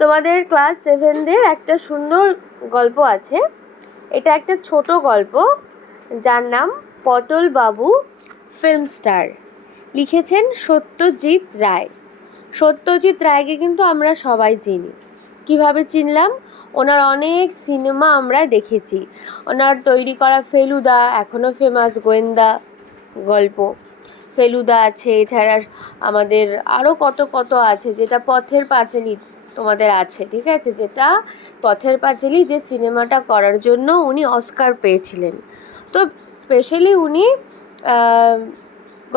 তোমাদের ক্লাস 7-দের একটা সুন্দর গল্প আছে। এটা একটা ছোট গল্প যার নাম পটল বাবু ফিল্ম স্টার। লিখেছেন সত্যজিৎ রায়। সত্যজিৎ রায়কে কিন্তু আমরা সবাই চিনি। কিভাবে চিনলাম? ওনার অনেক সিনেমা আমরা দেখেছি। ওনার তৈরি করা ফেলুদা এখনও ফেমাস গোয়েন্দা গল্প। ফেলুদা আছে, এছাড়া আমাদের আরও কত কত আছে, যেটা পথের পাঁচালী তোমাদের আছে, ঠিক আছে, যেটা পথের পাঁচালী যে সিনেমাটা করার জন্য উনি অস্কার পেয়েছিলেন। তো স্পেশালি উনি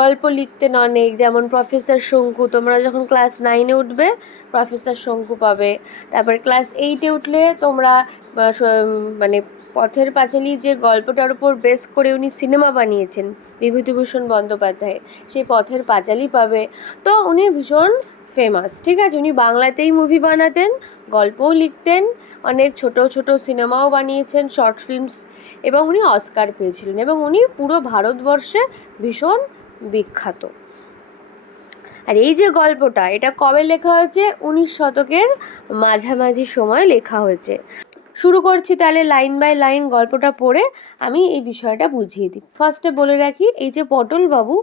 গল্প লিখতেন অনেক, যেমন প্রফেসর শঙ্কু। তোমরা যখন ক্লাস 9-এ উঠবে প্রফেসর শঙ্কু পাবে। তারপরে ক্লাস 8-এ উঠলে তোমরা মানে পথের পাঁচালী যে গল্পটার উপর বেস করে উনি সিনেমা বানিয়েছেন বিভূতিভূষণ বন্দ্যোপাধ্যায়, সেই পথের পাঁচালী পাবে। তো উনি ভীষণ ফেমাস, ঠিক আছে। উনি বাংলাতেই মুভি বানাতেন, গল্পও লিখতেন, অনেক ছোট ছোট সিনেমাও বানিয়েছেন, শর্ট ফিল্মস, এবং উনি অস্কার পেয়েছিলেন, এবং উনি পুরো ভারতবর্ষে ভীষণ বিখ্যাত। আর এই যে গল্পটা, এটা কবে লেখা হয়েছে? 19 শতকের মাঝামাঝি সময় লেখা হয়েছে। শুরু করছি তাহলে লাইন বাই লাইন গল্পটা পড়ে আমি এই বিষয়টা বুঝিয়ে দিই। ফার্স্টে বলে রাখি, এই যে পটল বাবু,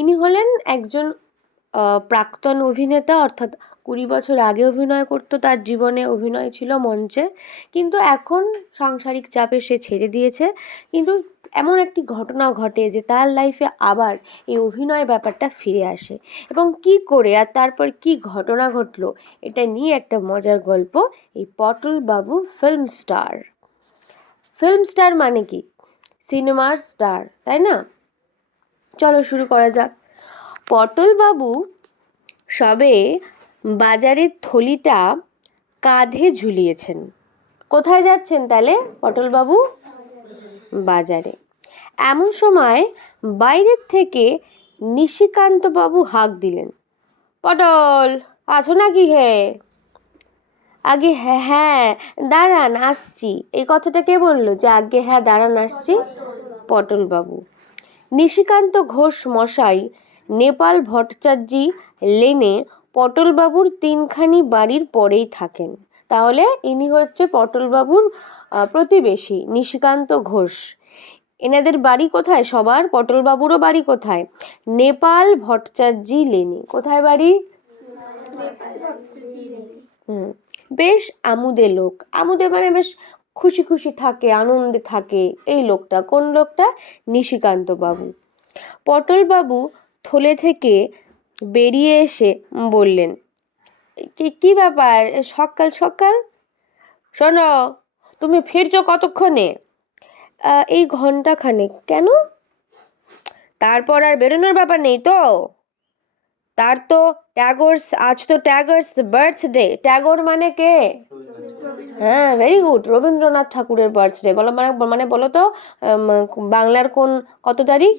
ইনি হলেন একজন প্রাক্তন অভিনেতা, অর্থাৎ 20 বছর আগে অভিনয় করতো, তার জীবনে অভিনয় ছিল মঞ্চে, কিন্তু এখন সাংসারিক চাপে সে ছেড়ে দিয়েছে। কিন্তু এমন একটি ঘটনা ঘটে যে তার লাইফে আবার এই অভিনয় ব্যাপারটা ফিরে আসে, এবং কি করে আর তারপর কি ঘটনা ঘটলো এটা নিয়ে একটা মজার গল্প, এই পটল বাবু ফিল্ম স্টার। ফিল্ম স্টার মানে কি? সিনেমার স্টার, তাই না? চলো শুরু করা যাক। পটল বাবু সবে বাজারের থলিটা কাঁধে ঝুলিয়েছেন। কোথায় যাচ্ছেন তাহলে পটল বাবু? বাজারে। এমন সময় বাইরের থেকে নিশিকান্ত বাবু হাঁক দিলেন, পটল আছো নাকি হে? আগে হ্যাঁ হ্যাঁ দাঁড়ান আসছি। এই কথাটা কে বললো যে আগে হ্যাঁ দাঁড়ান আসছি? পটল বাবু। নিশিকান্ত ঘোষ মশাই নেপাল ভট্টাচার্যি লেনে পটলবাবুর 3খানি বাড়ির পরেই থাকেন। তাহলে ইনি হচ্ছে পটলবাবুর প্রতিবেশী নিশিকান্ত ঘোষ। এনাদের বাড়ি কোথায়? সবার পটলবাবুরও বাড়ি কোথায়? নেপাল ভট্টাচার্যি লেনে। কোথায় বাড়ি? বেশ আমুদে লোক। আমুদে মানে বেশ খুশি খুশি থাকে, আনন্দে থাকে এই লোকটা। কোন লোকটা? নিশিকান্ত বাবু। পটল বাবু থলে থেকে বেরিয়ে এসে বললেন, কি ব্যাপার সকাল সকাল? শোনো, তুমি ফিরছো কতক্ষণে? এই ঘন্টাখানেক। কেন? তারপর আর বেরোনোর ব্যাপার নেই তো? তার তো আজ তো ট্যাগরস বার্থডে। ট্যাগর মানে কে? হ্যাঁ, ভেরি গুড, রবীন্দ্রনাথ ঠাকুরের বার্থডে। বলো মানে বলো তো বাংলার কত তারিখ?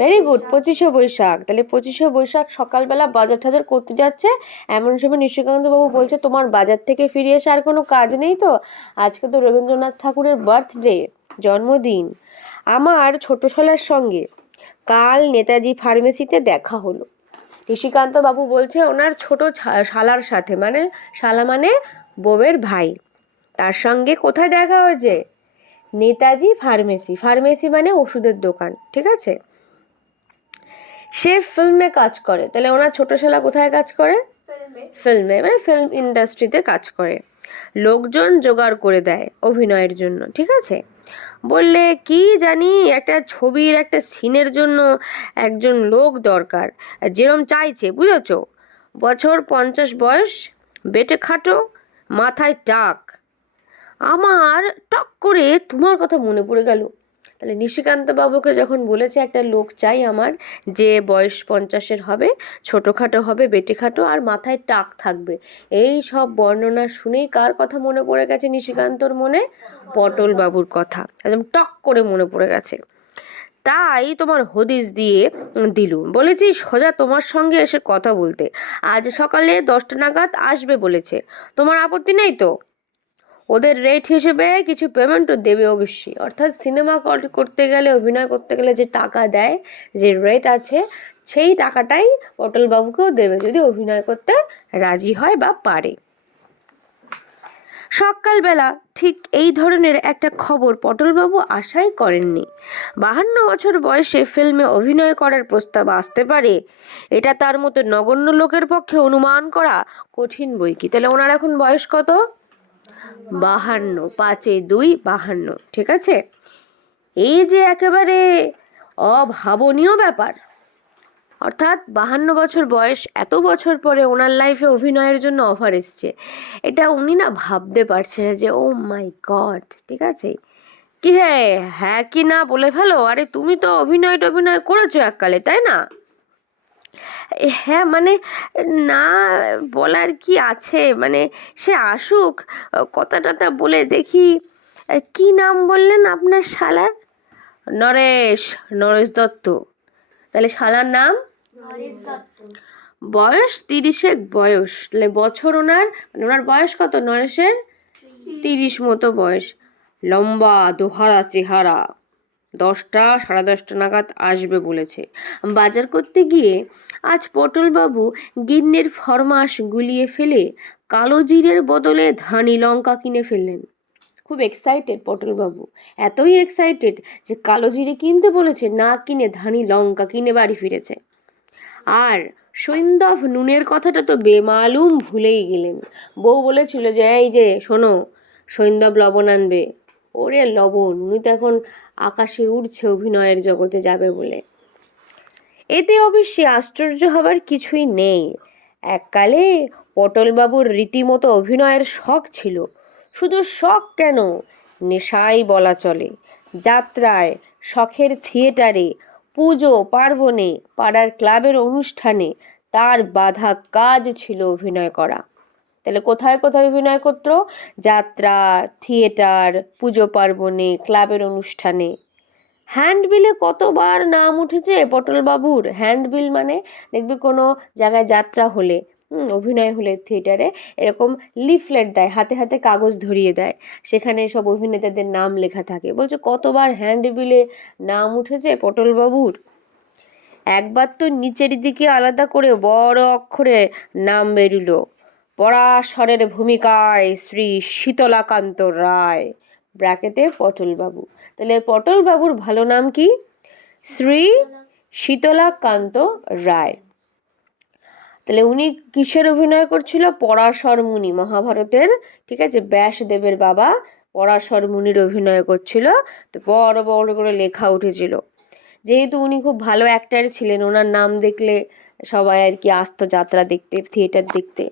ভেরি গুড, 25শে বৈশাখ। তাহলে 25শে বৈশাখ সকালবেলা বাজার টাজার করতে যাচ্ছে, এমন সময় নিশিকান্ত বাবু বলছে, তোমার বাজার থেকে ফিরে এসে আর কোনো কাজ নেই তো? আজকে তো রবীন্দ্রনাথ ঠাকুরের বার্থডে, জন্মদিন। আমার ছোট শালার সঙ্গে কাল নেতাজি ফার্মেসিতে দেখা হলো। নিশিকান্ত বাবু বলছে ওনার ছোট শালার সাথে, মানে শালা মানে বউয়ের ভাই, তার সঙ্গে কোথায় দেখা হয়েছে? নেতাজি ফার্মেসি। ফার্মেসি মানে ওষুধের দোকান, ঠিক আছে। সে ফিল্মে কাজ করে। তাহলে ওনার ছোট শালা কোথায় কাজ করে? ফিল্মে, মানে ফিল্ম ইন্ডাস্ট্রিতে কাজ করে, লোকজন জোগাড় করে দেয় অভিনয়ের জন্য, ঠিক আছে। বললে কি জানি একটা ছবির একটা সিনের জন্য একজন লোক দরকার, যেরম চাইছে, বুঝেছ? বছর 50 বয়স, বেটে খাটো, মাথায় টাক। আমার টক করে তোমার কথা মনে পড়ে গেল। তাহলে নিশিকান্ত বাবুকে যখন বলেছে একটা লোক চাই আমার, যে বয়স 50-এর হবে, ছোটোখাটো হবে, বেটেখাটো, আর মাথায় টাক থাকবে, এই সব বর্ণনা শুনেই কার কথা মনে পড়ে গেছে নিশিকান্তর মনে? পটল বাবুর কথা একদম টক করে মনে পড়ে গেছে। তাই তোমার হদিস দিয়ে দিলুম, বলেছি সোজা তোমার সঙ্গে এসে কথা বলতে। আজ সকালে 10টা নাগাদ আসবে বলেছে, তোমার আপত্তি নেই তো? ওদের রেট হিসেবে কিছু পেমেন্টও দেবে অবশ্যই। অর্থাৎ সিনেমা করতে গেলে, অভিনয় করতে গেলে যে টাকা দেয়, যে রেট আছে, সেই টাকাটাই পটলবাবুকেও দেবে যদি অভিনয় করতে রাজি হয় বা পারে। সকালবেলা ঠিক এই ধরনের একটা খবর পটলবাবু আশাই করেননি। 52 বছর বয়সে ফিল্মে অভিনয় করার প্রস্তাব আসতে পারে, এটা তার মতো নগণ্য লোকের পক্ষে অনুমান করা কঠিন বই কি। তাহলে ওনার এখন বয়স কত? 52, 5-2 52, ঠিক আছে। এই যে একেবারে অভাবনীয় ব্যাপার, অর্থাৎ 52 বছর বয়স, এত বছর পরে ওনার লাইফে অভিনয়ের জন্য অফার এসছে, এটা উনি না ভাবতে পারছে না যে ও মাই গড, ঠিক আছে। কি হ্যাঁ কি না বলে ফেলো, আরে তুমি তো অভিনয় করেছো এককালে, তাই না? হ্যাঁ মানে না বলার কি আছে, মানে সে আসুক, কথা টথা বলে দেখি। কি নাম বললেন আপনার শালার? নরেশ দত্ত। তাহলে শালার নাম বয়স 30 বয়স, তাহলে বছর ওনার, মানে ওনার বয়স কত নরেশের? 30 মতো বয়স। লম্বা দোহারা চেহারা, 10টা 10:30 নাগাদ আসবে বলেছে। বাজার করতে গিয়ে আজ পটলবাবু গিন্নের ফরমাস গুলিয়ে ফেলে কালো জিরের বদলে ধানি লঙ্কা কিনে ফেললেন। খুব এক্সাইটেড পটলবাবু, এতই এক্সাইটেড যে কালো জিরে কিনতে বলেছে, না কিনে ধানি লঙ্কা কিনে বাড়ি ফিরেছে। আর সৈন্দব নুনের কথাটা তো বেমালুম ভুলেই গেলেন। বউ বলেছিল যে এই যে শোনো, সৈন্দব লবণ আনবে। ওরে লবণ, উনি তো এখন আকাশে উড়ছে অভিনয়ের জগতে যাবে বলে। এতে অবশ্যই আশ্চর্য হবার কিছুই নেই। এককালে পটলবাবুর রীতিমতো অভিনয়ের শখ ছিল। শুধু শখ কেন, নেশাই বলা চলে। যাত্রায়, শখের থিয়েটারে, পুজো পার্বণে, পাড়ার ক্লাবের অনুষ্ঠানে তার বাধা কাজ ছিল অভিনয় করা। তাহলে কোথায় কোথায় অভিনয় করতো? যাত্রা, থিয়েটার, পুজো পার্বণে, ক্লাবের অনুষ্ঠানে। হ্যান্ডবিলে কতবার নাম উঠেছে পটলবাবুর। হ্যান্ডবিল মানে দেখবি কোনো জায়গায় যাত্রা হলে, অভিনয় হলে থিয়েটারে এরকম লিফলেট দেয়, হাতে হাতে কাগজ ধরিয়ে দেয়, সেখানে সব অভিনেতাদের নাম লেখা থাকে। বলছে কতবার হ্যান্ডবিলে নাম উঠেছে পটলবাবুর। একবার তো নিচের দিকে আলাদা করে বড় অক্ষরে নাম বেরিল, পরাশরের ভূমিকায় শ্রী শীতলাকান্ত রায়, ব্র্যাকেটে পটলবাবু। তাহলে পটলবাবুর ভালো নাম কি? শ্রী শীতলাকান্ত রায়। তাহলে উনি কিসের অভিনয় করছিল? পরাশর মুনি, মহাভারতের, ঠিক আছে, ব্যাসদেবের বাবা পরাশর মুনির অভিনয় করছিল। তো বড় বড় করে লেখা উঠেছিল। যেহেতু উনি খুব ভালো অ্যাক্টার ছিলেন, ওনার নাম দেখলে সবাই আর কি আসতো যাত্রা দেখতে, থিয়েটার দেখতে।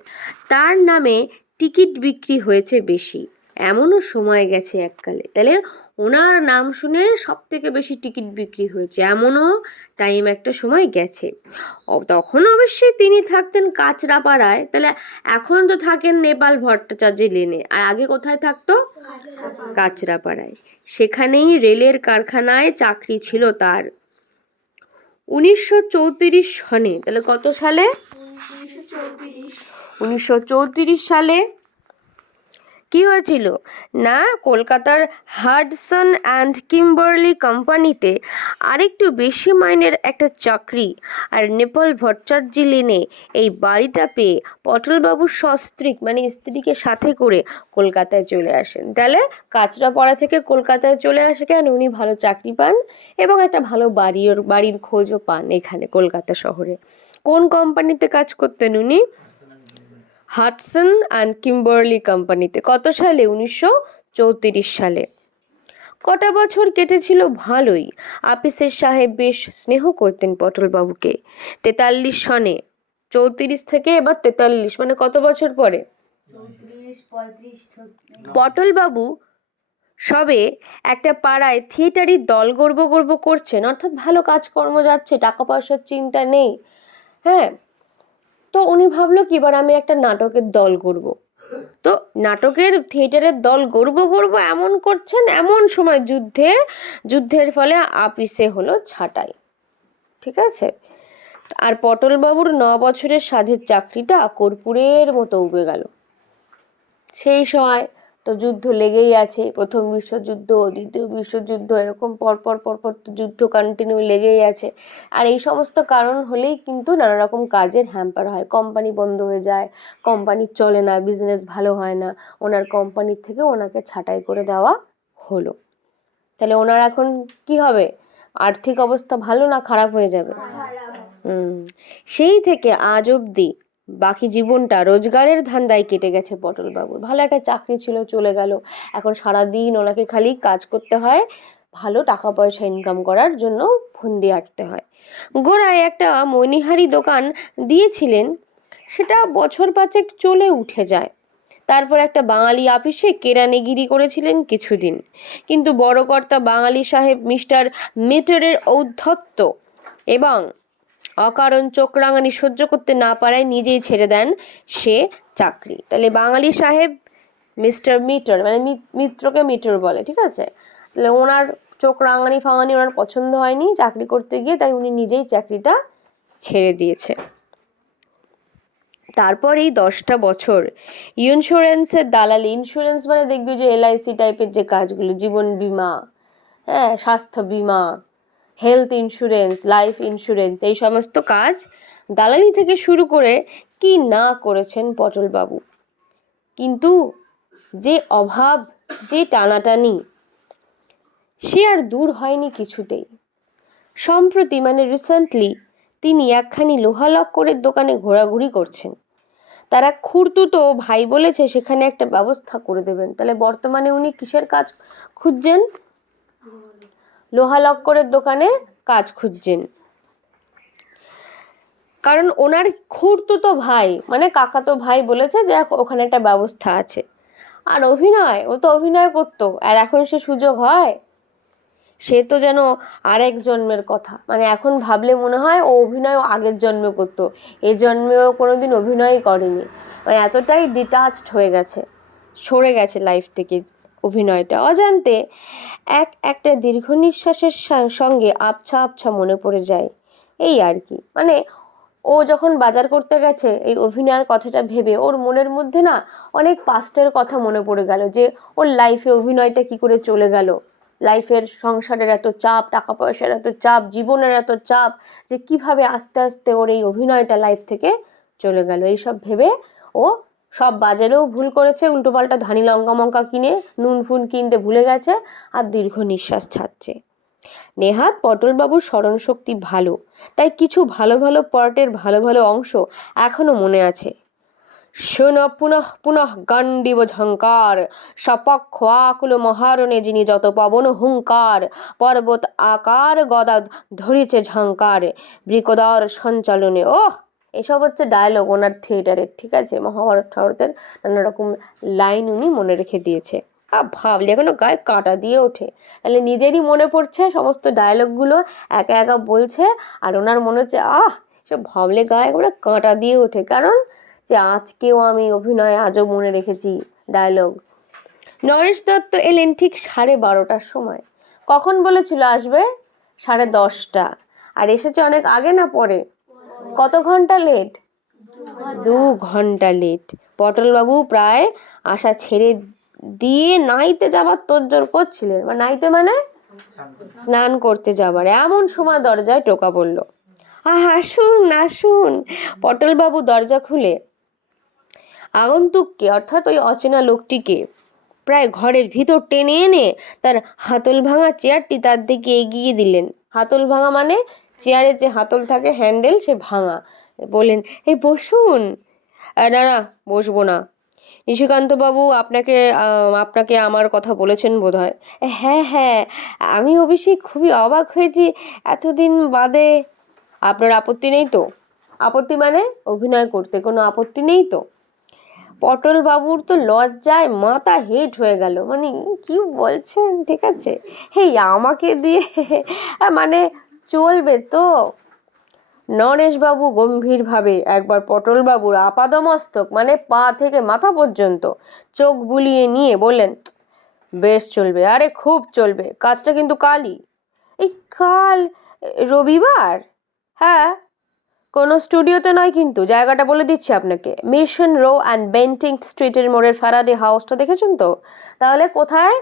তার নামে টিকিট বিক্রি হয়েছে বেশি, এমনও সময় গেছে এককালে। তাহলে ওনার নাম শুনে সব থেকে বেশি টিকিট বিক্রি হয়েছে, এমনও টাইম একটা সময় গেছে। তখন অবশ্যই তিনি থাকতেন কাঁচরাপাড়ায়, তাহলে এখন তো থাকেন নেপাল ভট্টাচার্য লেনে, আর আগে কোথায় থাকতো? কাঁচরাপাড়ায়। সেখানেই রেলের কারখানায় চাকরি ছিল তার। 1934 সনে, তাহলে কত সালে? 1934 সালে কি হয়েছিল না, কলকাতার হাডসন অ্যান্ড কিম্বার্লি কোম্পানিতে আরেকটু বেশি মাইনের একটা চাকরি আর নেপাল ভট্টাচার্য লেনে এই বাড়িটা পেয়ে পটলবাবুর সস্ত্রীক মানে স্ত্রীকে সাথে করে কলকাতায় চলে আসেন। তাহলে কাঁচরাপাড়া থেকে কলকাতায় চলে আসে কেন? উনি ভালো চাকরি পান এবং একটা ভালো বাড়ির খোঁজও পান এখানে কলকাতা শহরে। কোন কোম্পানিতে কাজ করতেন উনি? হাডসন অ্যান্ড কিম্বার্লি কোম্পানিতে। কত সালে? 1934 সালে। কটা বছর কেটেছিল ভালোই। আপিসের সাহেব বেশ স্নেহ করতেন পটলবাবুকে। 43 সনে, 34 থেকে এবার 43, মানে কত বছর পরে? পটলবাবু সবে একটা পাড়ায় থিয়েটারের দল গর্ব করছেন, অর্থাৎ ভালো কাজকর্ম যাচ্ছে, টাকা পয়সার চিন্তা নেই। হ্যাঁ, তো উনি ভাবলো কি এবার আমি একটা নাটকের দল করব। তো নাটকের থিয়েটারের দল গর্ব এমন করছেন, এমন সময় যুদ্ধের ফলে আপিসে হলো ছাঁটাই, ঠিক আছে। আর পটলবাবুর 9 বছরের সাধের চাকরিটা কর্পূরের মতো উবে গেল। সেই সময় তো যুদ্ধ লেগেই আছে, প্রথম বিশ্বযুদ্ধ, দ্বিতীয় বিশ্বযুদ্ধ, এরকম পরপর পরপর তো যুদ্ধ কন্টিনিউ লেগেই আছে। আর এই সমস্ত কারণ হলেই কিন্তু নানা রকম কাজের হ্যাম্পার হয়, কোম্পানি বন্ধ হয়ে যায়, কোম্পানি চলে না, বিজনেস ভালো হয় না, ওনার কোম্পানির থেকে ওনাকে ছাঁটাই করে দেওয়া হলো। তাহলে ওনার এখন কি হবে? আর্থিক অবস্থা ভালো না খারাপ হয়ে যাবে? সেই থেকে আজ অবধি বাকি জীবনটা রোজগারের ধান্দায় কেটে গেছে পটলবাবুর। ভালো একটা চাকরি ছিল, চলে গেল, এখন সারাদিন ওনাকে খালি কাজ করতে হয়, ভালো টাকা পয়সা ইনকাম করার জন্য ফন্দি আটতে হয়। গোড়ায় একটা মণিহারি দোকান দিয়েছিলেন, সেটা বছর পাঁচেক চলে উঠে যায়। তারপর একটা বাঙালি আপিসে কেরানিগিরি করেছিলেন কিছুদিন, কিন্তু বড় কর্তা বাঙালি সাহেব মিস্টার মিটারের ঔদ্ধত্য এবং অকারণ চোখ রাঙানি সহ্য করতে না পারায় নিজেই ছেড়ে দেন সে চাকরি। তাহলে বাঙালি সাহেব মিস্টার মিটার, মানে মিত্রকে মিটার বলে, ঠিক আছে? তাহলে ওনার চোখ রাঙানি ফাঙানি ওনার পছন্দ হয়নি চাকরি করতে গিয়ে, তাই উনি নিজেই চাকরিটা ছেড়ে দিয়েছে। তারপর এই 10টা বছর ইন্স্যুরেন্সের দালালি, ইন্স্যুরেন্স মানে দেখবি যে LIC টাইপের যে কাজগুলো, জীবন বিমা, হ্যাঁ, স্বাস্থ্য বিমা, হেলথ ইন্স্যুরেন্স, লাইফ ইন্স্যুরেন্স, এই সমস্ত কাজ দালালি থেকে শুরু করে কি না করেছেন পটলবাবু। কিন্তু যে অভাব, যে টানাটানি, সে আর দূর হয়নি কিছুতেই। সম্প্রতি মানে রিসেন্টলি তিনি একখানি লোহা লক্করের দোকানে ঘোরাঘুরি করছেন। তারা খুড়তুতো ভাই বলেছে সেখানে একটা ব্যবস্থা করে দেবেন। তাহলে বর্তমানে উনি কিসের কাজ খুঁজছেন? লোহা লক্করের দোকানে কাজ খুঁজছেন, কারণ ওনার খুড়তুতো ভাই মানে কাকাতো ভাই বলেছে যে ওখানে একটা ব্যবস্থা আছে। আর অভিনয়, ও তো অভিনয় করতো, আর এখন সে সুযোগ হয়? সে তো যেন আরেক জন্মের কথা, মানে এখন ভাবলে মনে হয় ও অভিনয় আগের জন্মে করতো, এ জন্মেও কোনোদিন অভিনয় করেনি। মানে এতটাই ডিটাচড হয়ে গেছে, সরে গেছে লাইফ থেকে অভিনয়টা। অজান্তে একটা দীর্ঘ নিঃশ্বাসের সঙ্গে আবছা আবছা মনে পড়ে যায়, এই আর কি। মানে ও যখন বাজার করতে গেছে এই অভিনয়ের কথাটা ভেবে ওর মনের মধ্যে না অনেক পাস্টের কথা মনে পড়ে গেল, যে ওর লাইফে অভিনয়টা কি করে চলে গেল, লাইফের সংসারের এত চাপ, টাকা পয়সার এত চাপ, জীবনের এত চাপ, যে কিভাবে আস্তে আস্তে ওর এই অভিনয়টা লাইফ থেকে চলে গেল। এইসব ভেবে ও সব বাজারেও ভুল করেছে, উল্টোপাল্টা ধানি লঙ্কা মঙ্কা কিনে নুন ফুন কিনতে ভুলে গেছে, আর দীর্ঘ নিঃশ্বাস ছাড়ছে। নেহাত পটলবাবুর স্মরণশক্তি ভালো, তাই কিছু ভালো ভালো পার্টের ভালো ভালো অংশ এখনো মনে আছে। শোন পুনঃ পুনঃ গান্ডিব ঝঙ্কার, সপক্ষ আকুল মহারণে যিনি যত পবন হুঙ্কার, পর্বত আকার গদা ধরিছে ঝঙ্কার, বৃকদার সঞ্চালনে। এসব হচ্ছে ডায়লগ ওনার থিয়েটারের, ঠিক আছে? মহাভারত ঠারতের নানা রকম লাইন উনি মনে রেখে দিয়েছে। ভাবলে এখনো গায়ে কাঁটা দিয়ে ওঠে। তাহলে নিজেরই মনে পড়ছে সমস্ত ডায়লগগুলো, একা একা বলছে, আর ওনার মনে হচ্ছে সব ভাবলে গায়ে একেবারে কাঁটা দিয়ে ওঠে। কারণ যে আজকেও আমি অভিনয় আজও মনে রেখেছি ডায়লগ। নরেশ দত্ত এলেন ঠিক 12:30টার সময়। কখন বলেছিল আসবে? 10:30। আর এসেছে অনেক আগে না পরে? কত ঘন্টা লেট? 2 ঘন্টা লেট। পটলবাবু প্রায় আশা ছেড়ে দিয়ে নাইতে যাবার তোড়জোড় করছিলেন, বা নাইতে মানে স্নান করতে যাবার, এমন সময় দরজায় টোকা পড়ল। আসুন আসুন। পটলবাবু দরজা খুলে আগন্তুককে, অর্থাৎ ওই অচেনা লোকটিকে প্রায় ঘরের ভিতর টেনে এনে তার হাতল ভাঙা চেয়ারটি তার দিকে এগিয়ে দিলেন। হাতল ভাঙা মানে চেয়ারের যে হাতল থাকে হ্যান্ডেল, সে ভাঙা। বললেন, এই বসুন। না না, বসবো না। নিশিকান্তবাবু আপনাকে আমার কথা বলেছেন বোধ হয়। হ্যাঁ হ্যাঁ, আমি অবশ্যই খুবই অবাক হয়েছি এতদিন বাদে। আপনার আপত্তি নেই তো? আপত্তি মানে অভিনয় করতে কোনো আপত্তি নেই তো? পটলবাবুর তো লজ্জায় মাথা হেট হয়ে গেল, মানে কি বলছেন, ঠিক আছে? হেই, আমাকে দিয়ে মানে চলবে তো? নরেশবাবু গম্ভীরভাবে একবার পটলবাবুর আপাদমস্তক মানে পা থেকে মাথা পর্যন্ত চোখ বুলিয়ে নিয়ে বললেন, বেশ চলবে, আরে খুব চলবে। কাজটা কিন্তু কালই। এই কাল রবিবার? হ্যাঁ, কোনো স্টুডিওতে নয় কিন্তু, জায়গাটা বলে দিচ্ছি আপনাকে, মিশন রো অ্যান্ড বেন্টিং স্ট্রিটের মোড়ের ফ্যারাডে হাউসটা দেখেছেন তো? তাহলে কোথায়?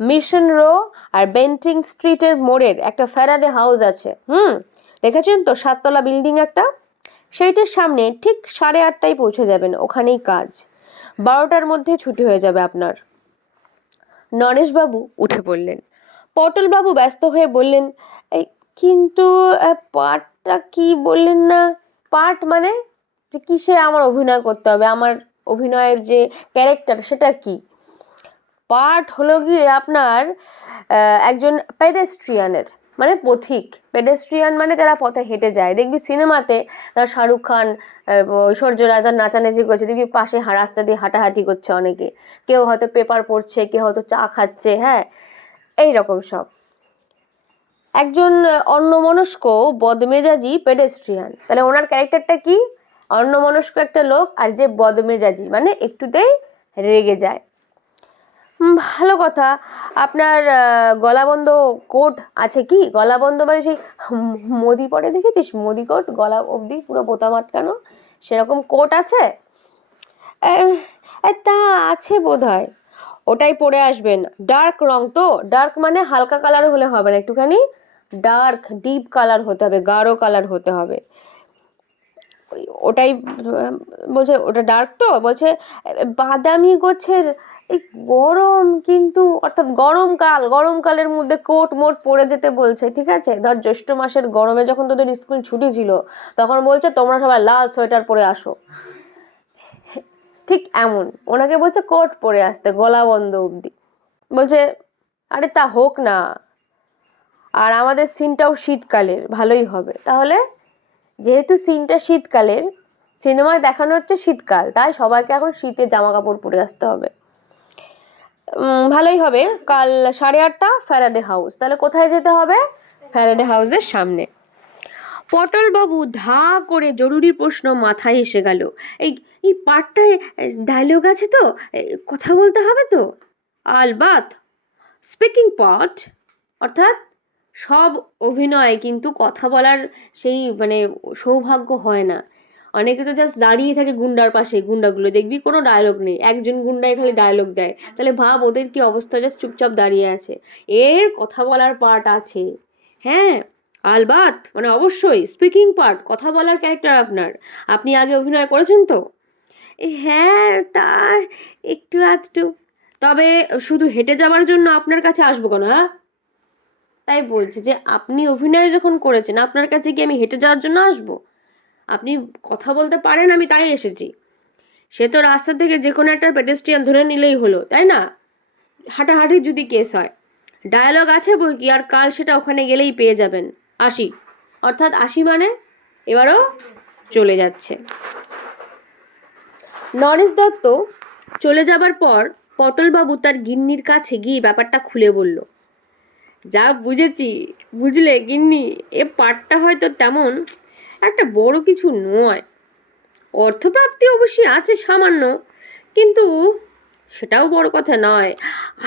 মিশন রো আর বেন্টিং স্ট্রিটের মোড়ের একটা ফ্যারাডে হাউস আছে, দেখেছেন তো? 7 তলা বিল্ডিং একটা, সেইটার সামনে ঠিক 8:30টায় পৌঁছে যাবেন, ওখানেই কাজ। 12টার মধ্যে ছুটি হয়ে যাবে আপনার। নরেশবাবু উঠে পড়লেন। পটলবাবু ব্যস্ত হয়ে বললেন, এই কিন্তু পার্টটা কি বললেন না? পার্ট মানে যে কিসে আমার অভিনয় করতে হবে, আমার অভিনয়ের যে ক্যারেক্টার সেটা কি? পার্ট হলো গিয়ে আপনার একজন পেডেস্ট্রিয়ানের, মানে পথিক। পেডেস্ট্রিয়ান মানে যারা পথে হেঁটে যায়। দেখবি সিনেমাতে শাহরুখ খান, ঐশ্বর্য রায় তার নাচানাচি করছে, দেখবি পাশে রাস্তা দিয়ে হাঁটাহাঁটি করছে অনেকে, কেউ হয়তো পেপার পড়ছে, কেউ হয়তো চা খাচ্ছে, হ্যাঁ, এইরকম সব। একজন অন্যমনস্ক বদমেজাজি পেডেস্ট্রিয়ান, তাহলে ওনার ক্যারেক্টারটা কি? অন্যমনস্ক একটা লোক, আর যে বদমেজাজি মানে একটুতেই রেগে যায়। ভালো কথা। আপনার গলাবন্ধ কোট আছে কি? গলাবন্ধ মানে সেই মোদি পরে দেখেছিস, মোদি কোট, গলা অবধি পুরো বোতাম আটকানো, সেরকম কোট আছে? তা আছে বোধহয়, ওটাই পরে আসবেন। ডার্ক রং তো, ডার্ক মানে হালকা কালার হলে হবে না, একটুখানি ডার্ক ডিপ কালার হতে হবে, গাঢ় কালার হতে হবে। ওটাই বলছে, ওটা ডার্ক তো, বলছে বাদামি গোছের, এই গরম কিন্তু, অর্থাৎ গরমকালের মধ্যে কোট মোট পরে যেতে বলছে, ঠিক আছে? ধর জ্যৈষ্ঠ মাসের গরমে যখন তোদের স্কুল ছুটি ছিল, তখন বলছে তোমরা সবাই লাল সোয়েটার পরে আসো, ঠিক এমন। ওনাকে বলছে কোট পরে আসতে, গলা বন্ধ অবধি। বলছে আরে তা হোক না, আর আমাদের সিনটাও শীতকালের, ভালোই হবে। তাহলে যেহেতু সিনটা শীতকালের, সিনেমায় দেখানো হচ্ছে শীতকাল, তাই সবাইকে এখন শীতের জামা কাপড় পরে আসতে হবে। ভালোই হবে। কাল 8:30 ফ্যারাডে হাউস। তাহলে কোথায় যেতে হবে? ফ্যারাডে হাউসের সামনে। পটলবাবু ধা করে জরুরি প্রশ্ন মাথায় এসে গেল, এই এই পার্টটায় ডায়লগ আছে তো, কথা বলতে হবে তো? আলবাত। স্পিকিং পার্ট, অর্থাৎ সব অভিনয় কিন্তু কথা বলার সেই মানে সৌভাগ্য হয় না। অনেকে তো জাস্ট দাঁড়িয়ে থাকে গুন্ডার পাশে, গুন্ডাগুলো দেখবি কোনো ডায়লগ নেই, একজন গুন্ডাই খালি ডায়লগ দেয়, তাহলে ভাব ওদের কি অবস্থা, জাস্ট চুপচাপ দাঁড়িয়ে আছে। এর কথা বলার পার্ট আছে, হ্যাঁ, আলবাত, মানে অবশ্যই স্পিকিং পার্ট, কথা বলার ক্যারেক্টার আপনার। আপনি আগে অভিনয় করেছেন তো? হ্যাঁ, তা একটু আধটু। তবে শুধু হেঁটে যাওয়ার জন্য আপনার কাছে আসবো কেন? হ্যাঁ, তাই বলছি যে আপনি অভিনয় যখন করেছেন, আপনার কাছে কি আমি হেঁটে যাওয়ার জন্য আসবো? আপনি কথা বলতে পারেন, আমি তাই এসেছি। সে তো রাস্তা থেকে যে কোনো একটা পেডেস্ট্রিয়ান ধরে নিলেই হলো, তাই না? হাঁটাহাঁটির যদি কেস হয়, ডায়ালগ আছে বই কি, আর কাল সেটা ওখানে গেলেই পেয়ে যাবেন। আসি, অর্থাৎ আসি মানে এবারও চলে যাচ্ছে। নরেশ দত্ত চলে যাবার পর পটলবাবু তার গিন্নির কাছে গিয়ে ব্যাপারটা খুলে বলল, যা বুঝেছি, বুঝলে গিন্নি, এ পার্টটা হয়তো তেমন একটা বড় কিছু নয়, অর্থপ্রাপ্তি অবশ্যই আছে সামান্য, কিন্তু সেটাও বড় কথা নয়।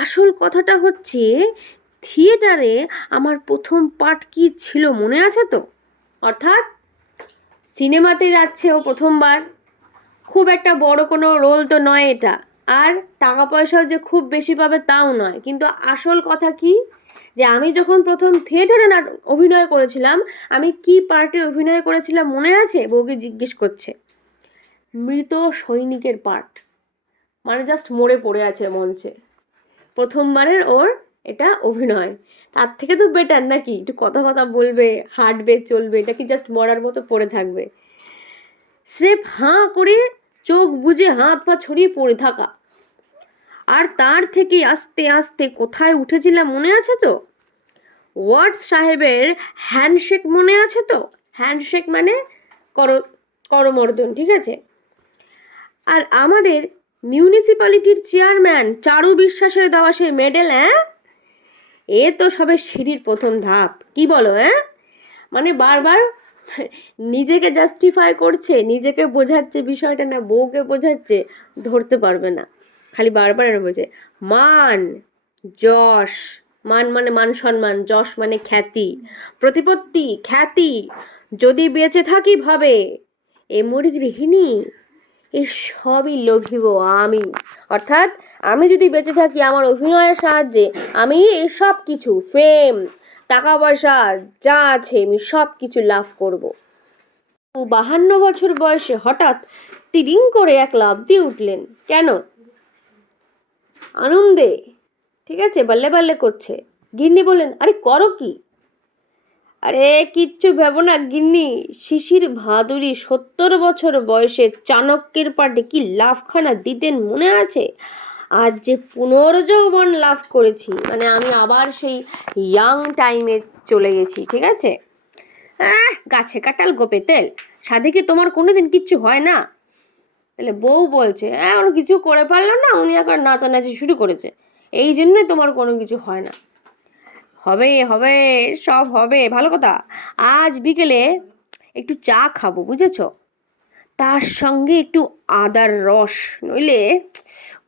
আসল কথাটা হচ্ছে থিয়েটারে আমার প্রথম পার্ট কি ছিল মনে আছে তো? অর্থাৎ সিনেমাতে যাচ্ছে ও প্রথমবার, খুব একটা বড় কোনো রোল তো নয় এটা, আর টাকা পয়সাও যে খুব বেশি পাবে তাও নয়, কিন্তু আসল কথা কি, যে আমি যখন প্রথম থিয়েটারে অভিনয় করেছিলাম, আমি কি পার্টে অভিনয় করেছিলাম মনে আছে? বউকে জিজ্ঞেস করছে। মৃত সৈনিকের পার্ট, মানে জাস্ট মরে পড়ে আছে মঞ্চে, প্রথমবারের ওর এটা অভিনয়। তার থেকে তো বেটার নাকি, একটু কথা কথা বলবে, হাঁটবে, চলবে, এটা কি জাস্ট মরার মতো পড়ে থাকবে? স্রেফ হাঁ করে চোখ বুজে হাত পা ছড়িয়ে পড়ে থাকা। আর তার থেকে আস্তে আস্তে কোথায় উঠেছিলাম মনে আছে তো? ওয়াটস সাহেবের হ্যান্ডশেক মনে আছে তো? হ্যান্ডশেক মানে করমর্দন, ঠিক আছে? আর আমাদের মিউনিসিপ্যালিটির চেয়ারম্যান চারু বিশ্বাসের দেওয়া সেই মেডেল, এ তো সবে সিঁড়ির প্রথম ধাপ, কি বলো? মানে বারবার নিজেকে জাস্টিফাই করছে, নিজেকে বোঝাচ্ছে বিষয়টা, না বউকে বোঝাচ্ছে, ধরতে পারবে না, খালি বারবার এর বলছে মান যশ, মান মানে মান সম্মান, যশ মানে খ্যাতি, প্রতিপত্তি, খ্যাতি, যদি বেঁচে থাকি ভাবে এ মোর গৃহিণী, এই সবই লোভিব আমি। অর্থাৎ আমি যদি বেঁচে থাকি আমার অভিনয়ের সাহায্যে আমি এই সব কিছু ফেম, টাকা পয়সা যা আছে আমি সব কিছু লাভ করব। 52 বছর বয়সে হঠাৎ তিরিং করে এক লাফ দিয়ে উঠলেন। কেন? আনন্দে, ঠিক আছে, বাল্লে বাল্লে করছে। গিন্নি বললেন, আরে করো কি? আরে কিচ্ছু ভেবো না গিন্নি, শিশির ভাদুরী 70 বছর বয়সে চাণক্যের পাটে কি লাফখানা দিতেন মনে আছে? আজ যে পুনর্যৌবন লাভ করেছি, মানে আমি আবার সেই ইয়াং টাইমে চলে গেছি, ঠিক আছে। গাছে কাটাল গোপে তেল, সাধে কি তোমার কোনোদিন কিচ্ছু হয় না? তাহলে বউ বলছে, ওর কিছু করে পারলো না, উনি এখন নাচানাচি শুরু করেছে, এই জন্যই তোমার কোনো কিছু হয় না। হবে হবে, সব হবে, ভালো কথা। আজ বিকেলে একটু চা খাবো, বুঝেছো, তার সঙ্গে একটু আদার রস, নইলে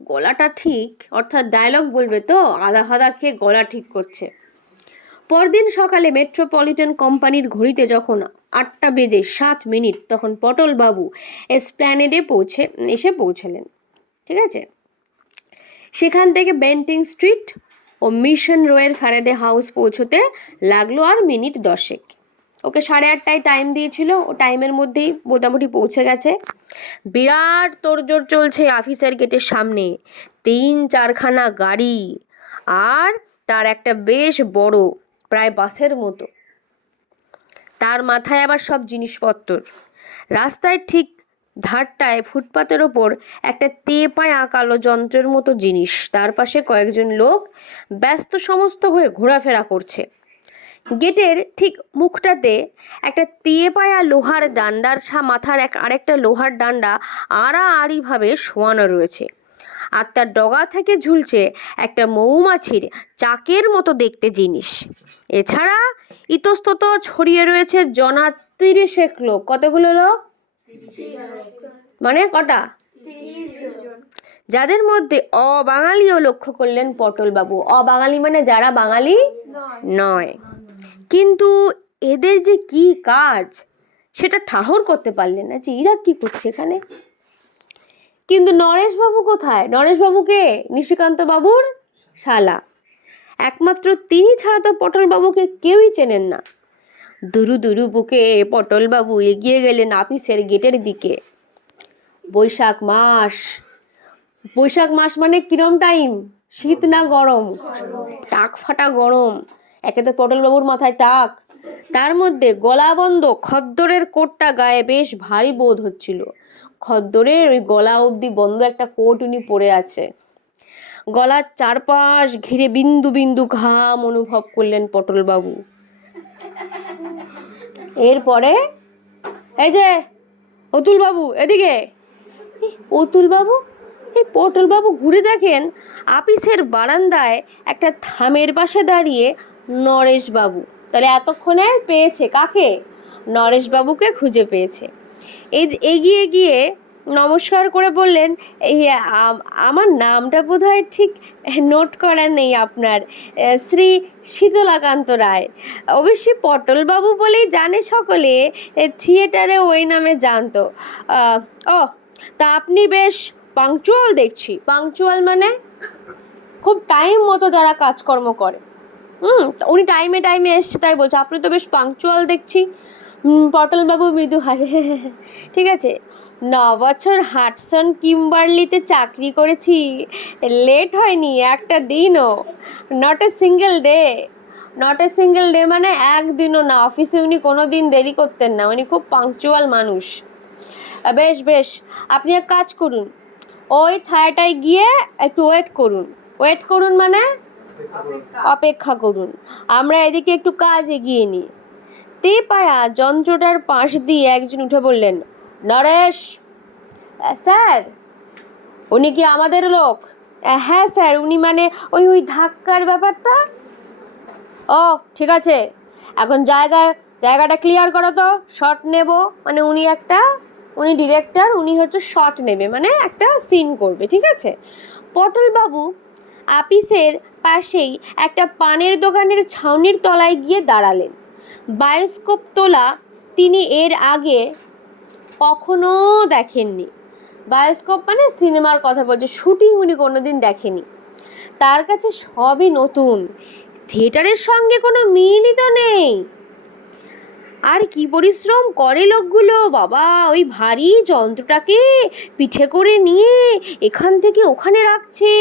গলাটা ঠিক, অর্থাৎ ডায়লগ বলবে তো, আদা ফাদা খেয়ে গলা ঠিক করছে। পরদিন সকালে মেট্রোপলিটন কোম্পানির ঘড়িতে যখন 8:07 তখন পটলবাবু এসপ্ল্যানেডে এসে পৌঁছলেন, ঠিক আছে। সেখান থেকে বেন্টিং স্ট্রিট ও মিশন রোয়ের ফ্যারাডে হাউস পৌঁছতে লাগলো আর মিনিট 10। ওকে 8:30টায় টাইম দিয়েছিল, ও টাইমের মধ্যেই মোটামুটি পৌঁছে গেছে। বিরাট তোড়জোড় চলছে অফিসের গেটের সামনে, 3-4খানা গাড়ি, আর তার একটা বেশ বড়, প্রায় বাসের মতো, তার মাথায় আবার সব জিনিসপত্র। রাস্তায় ঠিক ধারটায় ফুটপাতের ওপর একটা তেপায় আঁকালো যন্ত্রের মতো জিনিস, তার পাশে কয়েকজন লোক ব্যস্ত সমস্ত হয়ে ঘোরাফেরা করছে। গেটের ঠিক মুখটাতে একটা তেপায়া লোহার ডান্ডার মাথার আরেকটা লোহার ডান্ডা আড়াআড়িভাবে শোয়ানো রয়েছে, আর তার ডগা থেকে ঝুলছে একটা মৌমাছির চাকের মতো দেখতে জিনিস। এছাড়া ইতস্তত ছড়িয়ে রয়েছে জনা 30 লোক। কতগুলো লোক? মানে কটা? যাদের মধ্যে অবাঙালিও লক্ষ্য করলেন পটলবাবু। অবাঙালি মানে যারা বাঙালি নয়। কিন্তু এদের যে কি কাজ সেটা ঠাহর করতে পারলেন না, যে এরা কি করছে এখানে। কিন্তু নরেশবাবু কোথায়? নরেশবাবুকে নিশিকান্ত বাবুর শালা, একমাত্র তিনি ছাড়া তো পটলবাবুকে কেউই চেনেন না। দুরু দুরু বুকে পটলবাবু এগিয়ে গেলেন অফিসের গেটের দিকে। বৈশাখ মাস মানে কিরম টাইম? শীত না গরম? টাক ফাটা গরম। একে তো পটলবাবুর মাথায় টাক, তার মধ্যে গলা বন্ধ খদ্দরের কোটটা গায়ে বেশ ভারী বোধ হচ্ছিল। খদ্দরের ওই গলা অবধি বন্ধ একটা কোট উনি পরে আছে। গলার চারপাশ ঘিরে বিন্দু বিন্দু ঘাম অনুভব করলেন পটলবাবু। এরপরে, এই যে অতুলবাবু এদিকে। অতুলবাবু, এই পটলবাবু ঘুরে দেখেন আপিসের বারান্দায় একটা থামের পাশে দাঁড়িয়ে নরেশবাবু। তাহলে এতক্ষণে পেয়েছে কাকে? নরেশবাবুকে খুঁজে পেয়েছে। এগিয়ে গিয়ে নমস্কার করে বললেন, এই আমার নামটা বোধহয় ঠিক নোট করা নেই আপনার, শ্রী শীতলাকান্ত রায়। অবশ্যই পটলবাবু বলেই জানে সকলে, থিয়েটারে ওই নামে জানতো। ও, তা আপনি বেশ পাংচুয়াল দেখছি। পাংচুয়াল মানে খুব টাইম মতো যারা কাজকর্ম করে। উনি টাইমে টাইমে এসছে তাই বলছে, আপনি তো বেশ পাংচুয়াল দেখছি। পটলবাবু মৃদু হাসে। ঠিক আছে, 9 বছর হাটসন কিম্বার্লিতে চাকরি করেছি, লেট হয়নি একটা দিনও। নট এ সিঙ্গেল ডে মানে একদিনও না। অফিসে উনি কোনো দিন দেরি করতেন না, উনি খুব পাংচুয়াল মানুষ। বেশ বেশ, আপনি এক কাজ করুন, ওই ছায়াটায় গিয়ে একটু ওয়েট করুন মানে অপেক্ষা করুন, আমরা এদিকে একটু কাজ এগিয়ে নিই। তেপায়া যন্ত্রটার পাশ দিয়ে একজন উঠে বললেন, নরেশ। স্যার, উনি কি আমাদের লোক? হ্যাঁ স্যার, উনি মানে ওই ধাক্কার ব্যাপারটা। ও ঠিক আছে, এখন জায়গাটা ক্লিয়ার করো তো, শট নেব। মানে উনি ডিরেক্টর, উনি হচ্ছে শট নেবে, মানে একটা সিন করবে, ঠিক আছে। পটলবাবু আপিসের পাশেই একটা পানের দোকানের ছাউনির তলায় গিয়ে দাঁড়ালেন। বায়োস্কোপ তোলা তিনি এর আগে কখনো দেখেননি। বায়োস্কোপ মানে সিনেমার কথা বলছে, শুটিং উনি কোনোদিন দেখেনি। তার কাছে সবই নতুন, থিয়েটারের সঙ্গে কোনো মিলই তো নেই। আর কি পরিশ্রম করে লোকগুলো বাবা, ওই ভারী যন্ত্রটাকে পিঠে করে নিয়ে এখান থেকে ওখানে রাখছে।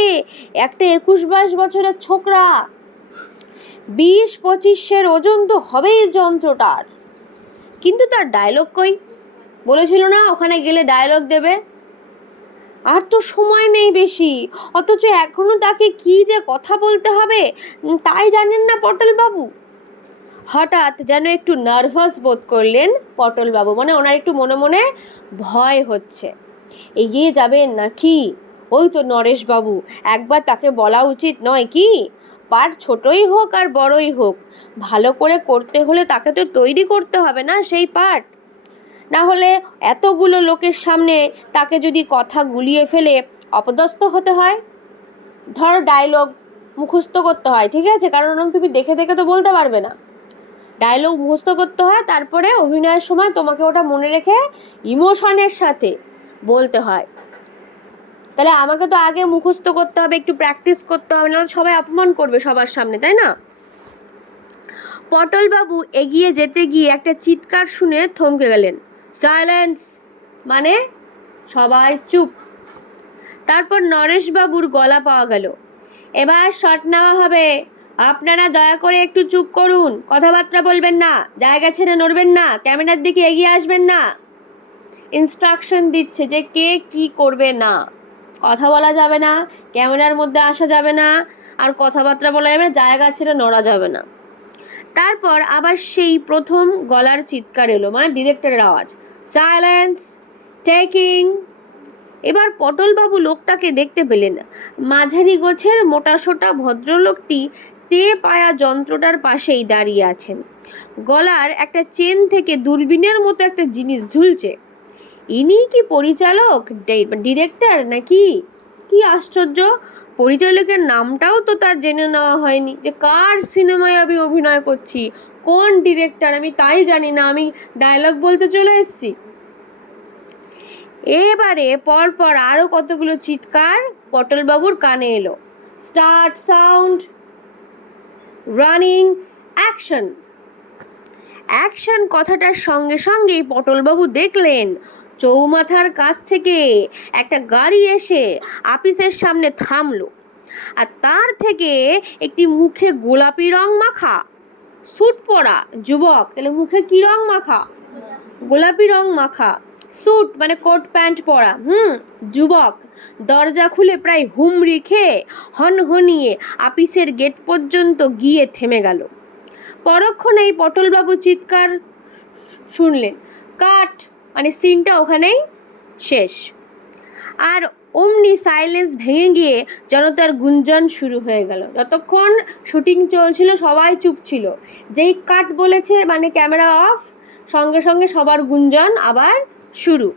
একটা 21-22 বছরের ছোকরা, 20-25-এর ওজন তো হবেই যন্ত্রটার। কিন্তু তার ডায়লগ কই? বলেছিল না ওখানে গেলে ডায়লগ দেবে। আর তো সময় নেই বেশি, অথচ এখনো তাকে কি যে কথা বলতে হবে তাই জানেন না পটলবাবু। হঠাৎ যেন একটু নার্ভাস বোধ করলেন পটলবাবু, মানে ওনার একটু মনে মনে ভয় হচ্ছে। এগিয়ে যাবেন না কি? ওই তো নরেশবাবু, একবার তাকে বলা উচিত নয় কি? পার্ট ছোটই হোক আর বড়ই হোক, ভালো করে করতে হলে তাকে তো তৈরি করতে হবে না সেই পার্ট। না হলে এতগুলো লোকের সামনে তাকে যদি কথা গুলিয়ে ফেলে অপদস্থ হতে হয়। ধর ডায়লগ মুখস্থ করতে হয়, ঠিক আছে, কারণ তুমি দেখে দেখে তো বলতে পারবে না। ডায়লগ মুখস্থ করতে হয়, তারপরে অভিনয়ের সময় তোমাকে ওটা মনে রেখে ইমোশনের সাথে বলতে হয়। তাহলে আমাকে তো আগে মুখস্থ করতে হবে, একটু প্র্যাকটিস করতে হবে, না সবাই অপমান করবে সবার সামনে, তাই না? পটলবাবু এগিয়ে যেতে গিয়ে একটা চিৎকার শুনে থমকে গেলেন। সাইলেন্স, মানে সবাই চুপ। তারপর নরেশবাবুর গলা পাওয়া গেল। এবার শট নেওয়া হবে, আপনারা দয়া করে একটু চুপ করুন, কথাবার্তা বলবেন না, জায়গা ছেড়ে নড়বেন না, ক্যামেরার দিকে এগিয়ে আসবেন না। ইনস্ট্রাকশন দিচ্ছে যে কে কি করবে না, কথা বলা যাবে না, ক্যামেরার মধ্যে আসা যাবে না, আর কথাবার্তা বলা যাবে না, জায়গা ছেড়ে নড়া যাবে না। তারপর আবার সেই প্রথম গলার চিৎকার এলো, মানে ডিরেক্টরের আওয়াজ, সাইলেন্স, টেকিং। এবার পটলবাবু লোকটাকে দেখতে পেলেন। মাঝারি গোছের মোটাসোটা ভদ্রলোকটি তে পায়া যন্ত্রটার পাশেই দাঁড়িয়ে আছেন। গলার একটা চেন থেকে দূরবীনের মতো একটা জিনিস ঝুলছে। ইনি কি পরিচালক, ডিরেক্টর নাকি? কি আশ্চর্য, পরিচালকের নামটাও তো তার জেনে নেওয়া হয়নি, যে কার সিনেমায় আমি অভিনয় করছি, কোন ডিরেক্টর আমি তাই জানি না, আমি ডায়লগ বলতে চলে এসেছি। এবারে পরপর আরও কতগুলো চিৎকার পটলবাবুর কানে এলো। Start, sound, running, action. Action কথাটার সঙ্গে সঙ্গেই পটলবাবু দেখলেন চৌমাথার কাছ থেকে একটা গাড়ি এসে আপিসের সামনে থামলো, আর তার থেকে একটি মুখে গোলাপি রং মাখা স্যুট পরা যুবক, তাহলে মুখে কি রং মাখা? গোলাপি রং মাখা স্যুট, মানে কোট প্যান্ট পরা যুবক দরজা খুলে প্রায় হুমড়ি খেয়ে হনহনিয়ে আপিসের গেট পর্যন্ত গিয়ে থেমে গেল। পরক্ষণেই পটলবাবু চিৎকার শুনলেন, কাট, মানে সিনটা ওখানেই শেষ। আর অমনি সাইলেন্স ভেঙে গিয়ে জনতার গুঞ্জন শুরু হয়ে গেল। যতক্ষণ শুটিং চলছিল সবাই চুপ ছিল, যেই কাট বলেছে মানে ক্যামেরা অফ, সঙ্গে সঙ্গে সবার গুঞ্জন আবার শুরু।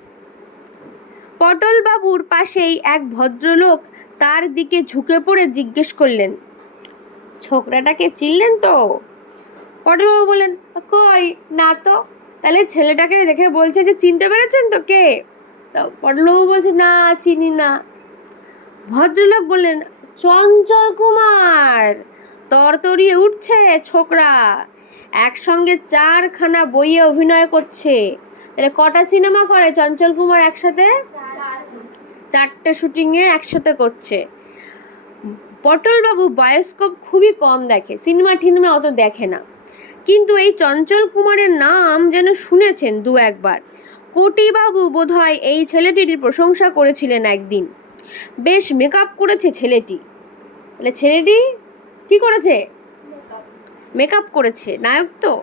পটলবাবুর পাশেই এক ভদ্রলোক তার দিকে ঝুঁকে পড়ে জিজ্ঞেস করলেন, ছোকরাটাকে চিনলেন তো? পটলবাবু বললেন, কই না তো। তাহলে ছেলেটাকে দেখে বলছে যে চিনতে পেরেছেন তো কে? তা পটলবাবু বলছে, না চিনি না। ভদ্রলোক বললেন, চঞ্চল কুমার, তরতরিয়ে উঠছে ছোকরা, একসঙ্গে 4খানা বইয়ে অভিনয় করছে। তাহলে কটা সিনেমা করে চঞ্চল কুমার একসাথে? 4টে শুটিংয়ে একসাথে করছে। পটলবাবু বায়োস্কোপ খুবই কম দেখে, সিনেমা টিনেমা অত দেখে না, কিন্তু এই চঞ্চল কুমারের নাম যেন শুনেছেন 2-1 বার। কোটিবাবু বোধহয় এই ছেলেটির প্রশংসা করেছিলেন একদিন। বেশ মেকআপ করেছে ছেলেটি। তাহলে ছেলেটি কি করেছে? মেকআপ করেছে। নায়ক তো।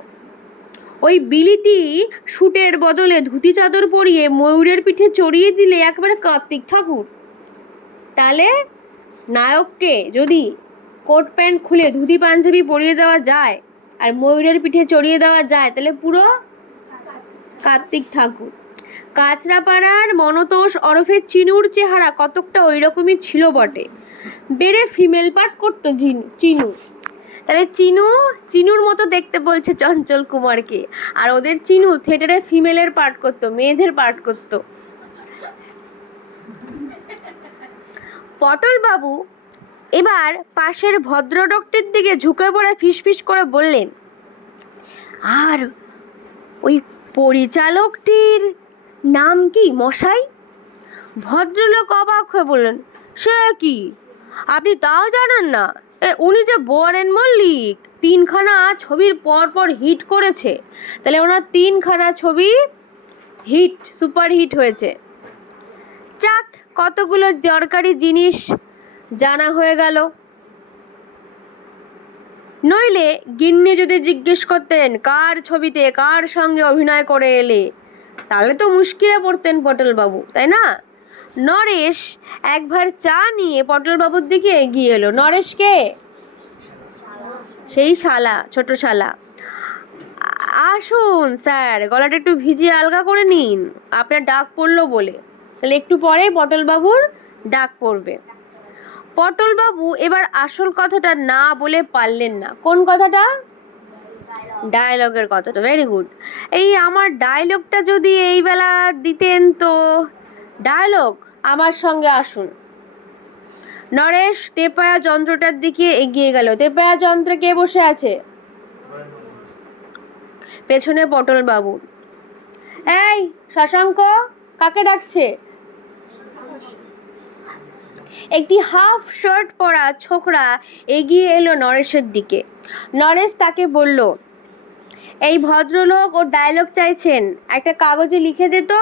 ওই বিলিতি শুটের বদলে ধুতি চাদর পরিয়ে ময়ূরের পিঠে চড়িয়ে দিলে একবারে কার্তিক ঠাকুর। তাহলে নায়ককে যদি কোট প্যান্ট খুলে ধুতি পাঞ্জাবি পরিয়ে দেওয়া যায় আর ময়ূরের পিঠে চড়িয়ে দেওয়া যায়, তাহলে পুরো কার্তিক ঠাকুর। কাঁচরাপাড়ার মনতোষ ওরফে চিনুর চেহারা কতকটা ওই রকমই ছিল বটে, বেড়ে ফিমেল পার্ট করতো চিনু। তাহলে চিনুর মতো দেখতে বলছে চঞ্চল কুমারকে, আর ওদের চিনু থিয়েটারে ফিমেলের পার্ট করতো, মেয়েদের পার্ট করতো। পটল বাবু এবার পাশের ভদ্রলোকটির দিকে ঝুঁকে পড়ে ফিসফিস করে বললেন, আর ওই পরিচালকটির নাম কি মশাই? ভদ্রলোক অবাক হয়ে বললেন, সে কি, আপনি তাও জানেন না? উনি যে বরেন মল্লিক, 3খানা ছবির পর হিট করেছে। তাহলে ওনার 3খানা ছবি হিট, সুপার হিট হয়েছে। যাক, কতগুলো দরকারি জিনিস জানা হয়ে গেল। নইলে গিন্নি যদি জিজ্ঞেস করতেন কার ছবিতে কার সঙ্গে অভিনয় করে এলে, তাহলে তো মুশকিলে পড়তেন পটলবাবু, তাই না? নরেশ একবার চা নিয়ে পটলবাবুর দিকে এগিয়ে এলো। নরেশকে? সেই শালা, ছোট শালা। আসুন স্যার, গলাটা একটু ভিজিয়ে আলগা করে নিন, আপনার ডাক পড়লো বলে। তাহলে একটু পরে পটলবাবুর ডাক পড়বে। পটলবাবু এবার আসল কথাটা না বলে পারলেন না। কোন কথাটা? ডায়লগের কথাটা। Very good. এই আমার ডায়লগটা যদি এই বেলা দিতেন তো। ডায়লগ? আমার সঙ্গে আসুন। নরেশ তেপায়া যন্ত্রটার দিকে এগিয়ে গেল। তেপায়া যন্ত্রে কে বসে আছে? পেছনে পটলবাবু। এই শশাঙ্ক, কাকে ডাকছে? একটি হাফ শার্ট পরা ছোকরা এগিয়ে এলো নরেশের দিকে। নরেশ তাকে বলল, এই ভদ্রলোক ও ডায়লগ চাইছেন, একটা কাগজে লিখে দে তো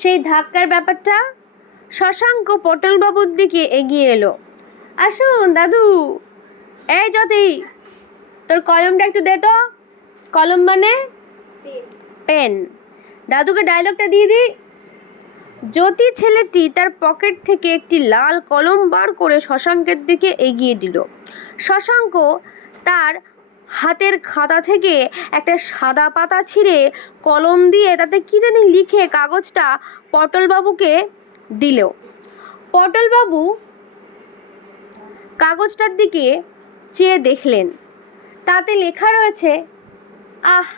সেই ধাক্কার ব্যাপারটা। শশাঙ্ক পটলবাবুর দিকে এগিয়ে এলো। আসুন দাদু। এই জ্যোতি, তোর কলমটা একটু দে তো। কলম মানে? পেন। দাদুকে ডায়লগটা দিয়ে দি। জ্যোতি ছেলেটি তার পকেট থেকে একটি লাল কলম বার করে শশাঙ্কের দিকে এগিয়ে দিল। শশাঙ্ক তার হাতের খাতা থেকে একটা সাদা পাতা ছিঁড়ে কলম দিয়ে তাতে কি জানি লিখে কাগজটা পটলবাবুকে দিল। পটলবাবু কাগজটার দিকে চেয়ে দেখলেন, তাতে লেখা রয়েছে আহ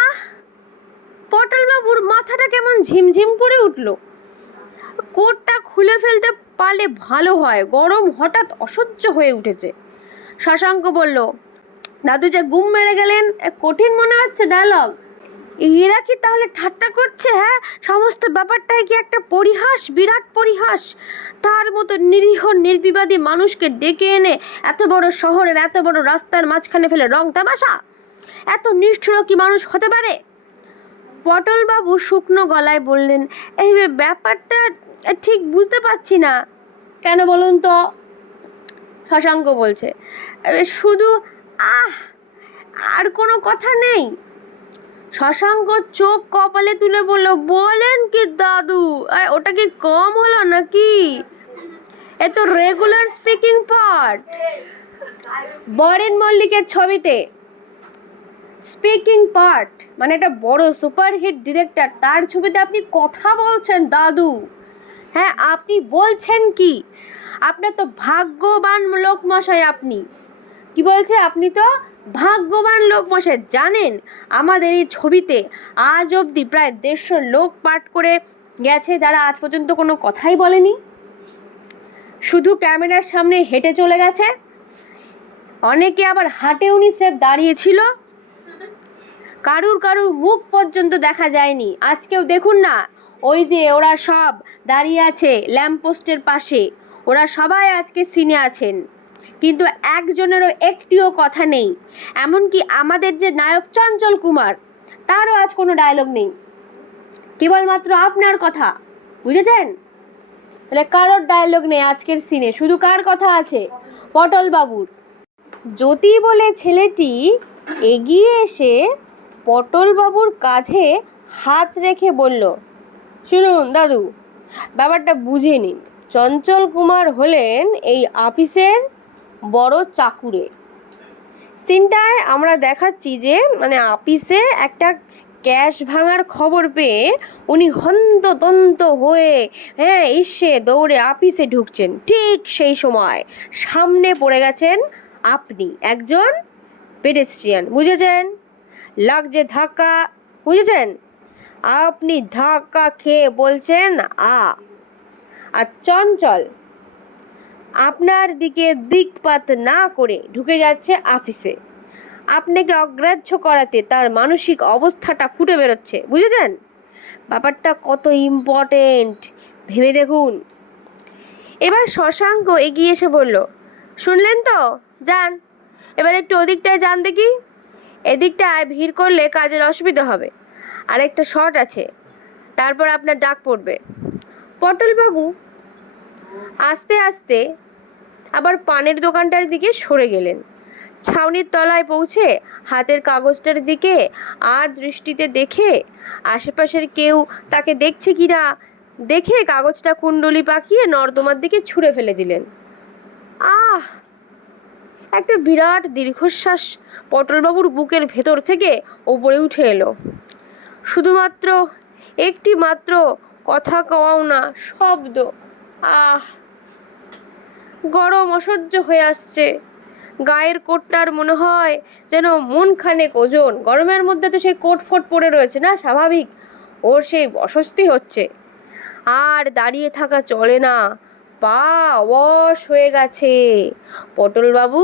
আহ। পটলবাবুর মাথাটা কেমন ঝিমঝিম করে উঠল। কোটটা খুলে ফেলতে পারলে ভালো হয়, গরম হঠাৎ অসহ্য হয়ে উঠেছে। শশাঙ্ক বলল, দাদু যে গুম মেরে গেলেন, কঠিন মনে হচ্ছে ডায়লগ। এরা কি তাহলে ঠাট্টা করছে? হ্যাঁ, সমস্ত ব্যাপারটাই কি একটা পরিহাস, বিরাট পরিহাস? তার মতো নিরীহ নির্বিবাদী মানুষকে ডেকে এনে এত বড় শহরের এত বড় রাস্তার মাঝখানে ফেলে রং তামাশা? এত নিষ্ঠুর কি মানুষ হতে পারে? পটলবাবু শুকনো গলায় বললেন, এই ব্যাপারটা ঠিক বুঝতে পারছি না। কেন বলুন তো? শশাঙ্ক বলছে, শুধু আহ, আর কোনো কথা নেই? শশাঙ্ক চোখ কপালে তুলে বলল, বলেন কি দাদু, ওটা কি কম হলো নাকি? এ তো রেগুলার স্পিকিং পার্ট। বরেন মল্লিকের ছবিতে স্পিকিং পার্ট মানে একটা বড় সুপারহিট ডিরেক্টর, তার ছবিতে আপনি কথা বলছেন দাদু? হ্যাঁ, আপনি বলছেন কি? আপনার তো ভাগ্যবান লোক মশাই। আপনি কি বলছে? আপনি তো ভাগ্যবান লোক মশাই। জানেন, আমাদের এই ছবিতে আজ অবধি প্রায় 150 লোক পাঠ করে গেছে, যারা আজ পর্যন্ত কোনো কথাই বলেনি, শুধু ক্যামেরার সামনে হেঁটে চলে গেছে। অনেকে আবার হাঁটেওনি, স্রেফ দাঁড়িয়েছিল। কারুর মুখ পর্যন্ত দেখা যায়নি। আজকেও দেখুন না, ওই যে ওরা সব দাঁড়িয়ে আছে ল্যাম্পপোস্টের পাশে, ওরা সবাই আজকে সিনে আছেন, কিন্তু একজনেরও একটিও কথা নেই। এমনকি আমাদের যে নায়ক চঞ্চল কুমার, তারও আজ কোনো ডায়লগ নেই, কেবলমাত্র আপনার কথা। বুঝেছেন? তাহলে কারোর ডায়লগ নেই আজকের সিনে, শুধু কার কথা আছে? পটলবাবুর। জ্যোতি বলে ছেলেটি এগিয়ে এসে পটলবাবুর কাঁধে হাত রেখে বলল, শুনুন দাদু, ব্যাপারটা বুঝে নিন। চঞ্চল কুমার হলেন এই আপিসের বড় চাকুরে। সিনটায় আমরা দেখাচ্ছি যে মানে আপিসে একটা গ্যাস ভাঙার খবর পেয়ে উনি হন্তদন্ত হয়ে এসে দৌড়ে আপিসে ঢুকছেন। ঠিক সেই সময় সামনে পড়ে গেছেন আপনি, একজন পেডেস্ট্রিয়ান। বুঝেছেন? লাগছে ধাক্কা, বুঝেছেন? আপনি ধাক্কা খেয়ে বলছেন আর চঞ্চল আপনার দিকে দিকপাত না করে ঢুকে যাচ্ছে আপিসে। আপনাকে অগ্রাহ্য করাতে তার মানসিক অবস্থাটা ফুটে বেরোচ্ছে। বুঝেছেন? ব্যাপারটা কত ইম্পর্টেন্ট ভেবে দেখুন। এবার শশাঙ্ক এগিয়ে এসে বলল, শুনলেন তো, যান এবার একটু ওদিকটায় যান দেখি, এদিকটায় ভিড় করলে কাজের অসুবিধা হবে। আরেকটা শট আছে, তারপর আপনার ডাক পড়বে। পটলবাবু আস্তে আস্তে আবার পানের দোকানটার দিকে সরে গেলেন। ছাউনির তলায় পৌঁছে হাতের কাগজটার দিকে আর দৃষ্টিতে দেখে আশেপাশের কেউ তাকে দেখছে কিনা দেখে কাগজটা কুণ্ডলি পাকিয়ে নর্দমার দিকে ছুঁড়ে ফেলে দিলেন। একটা বিরাট দীর্ঘশ্বাস পটলবাবুর বুকের ভেতর থেকে ওপরে উঠে এলো। শুধুমাত্র একটি মাত্র কথা কওয়াও না, শব্দ। গরম অসহ্য হয়ে আসছে। গায়ের কোটটার মনে হয় যেন মনখানেক ওজন। গরমের মধ্যে তো সেই কোট ফোট পরে রয়েছে না, স্বাভাবিক ওর সেই অস্বস্তি হচ্ছে। আর দাঁড়িয়ে থাকা চলে না, পা অবশ হয়ে গেছে। পটলবাবু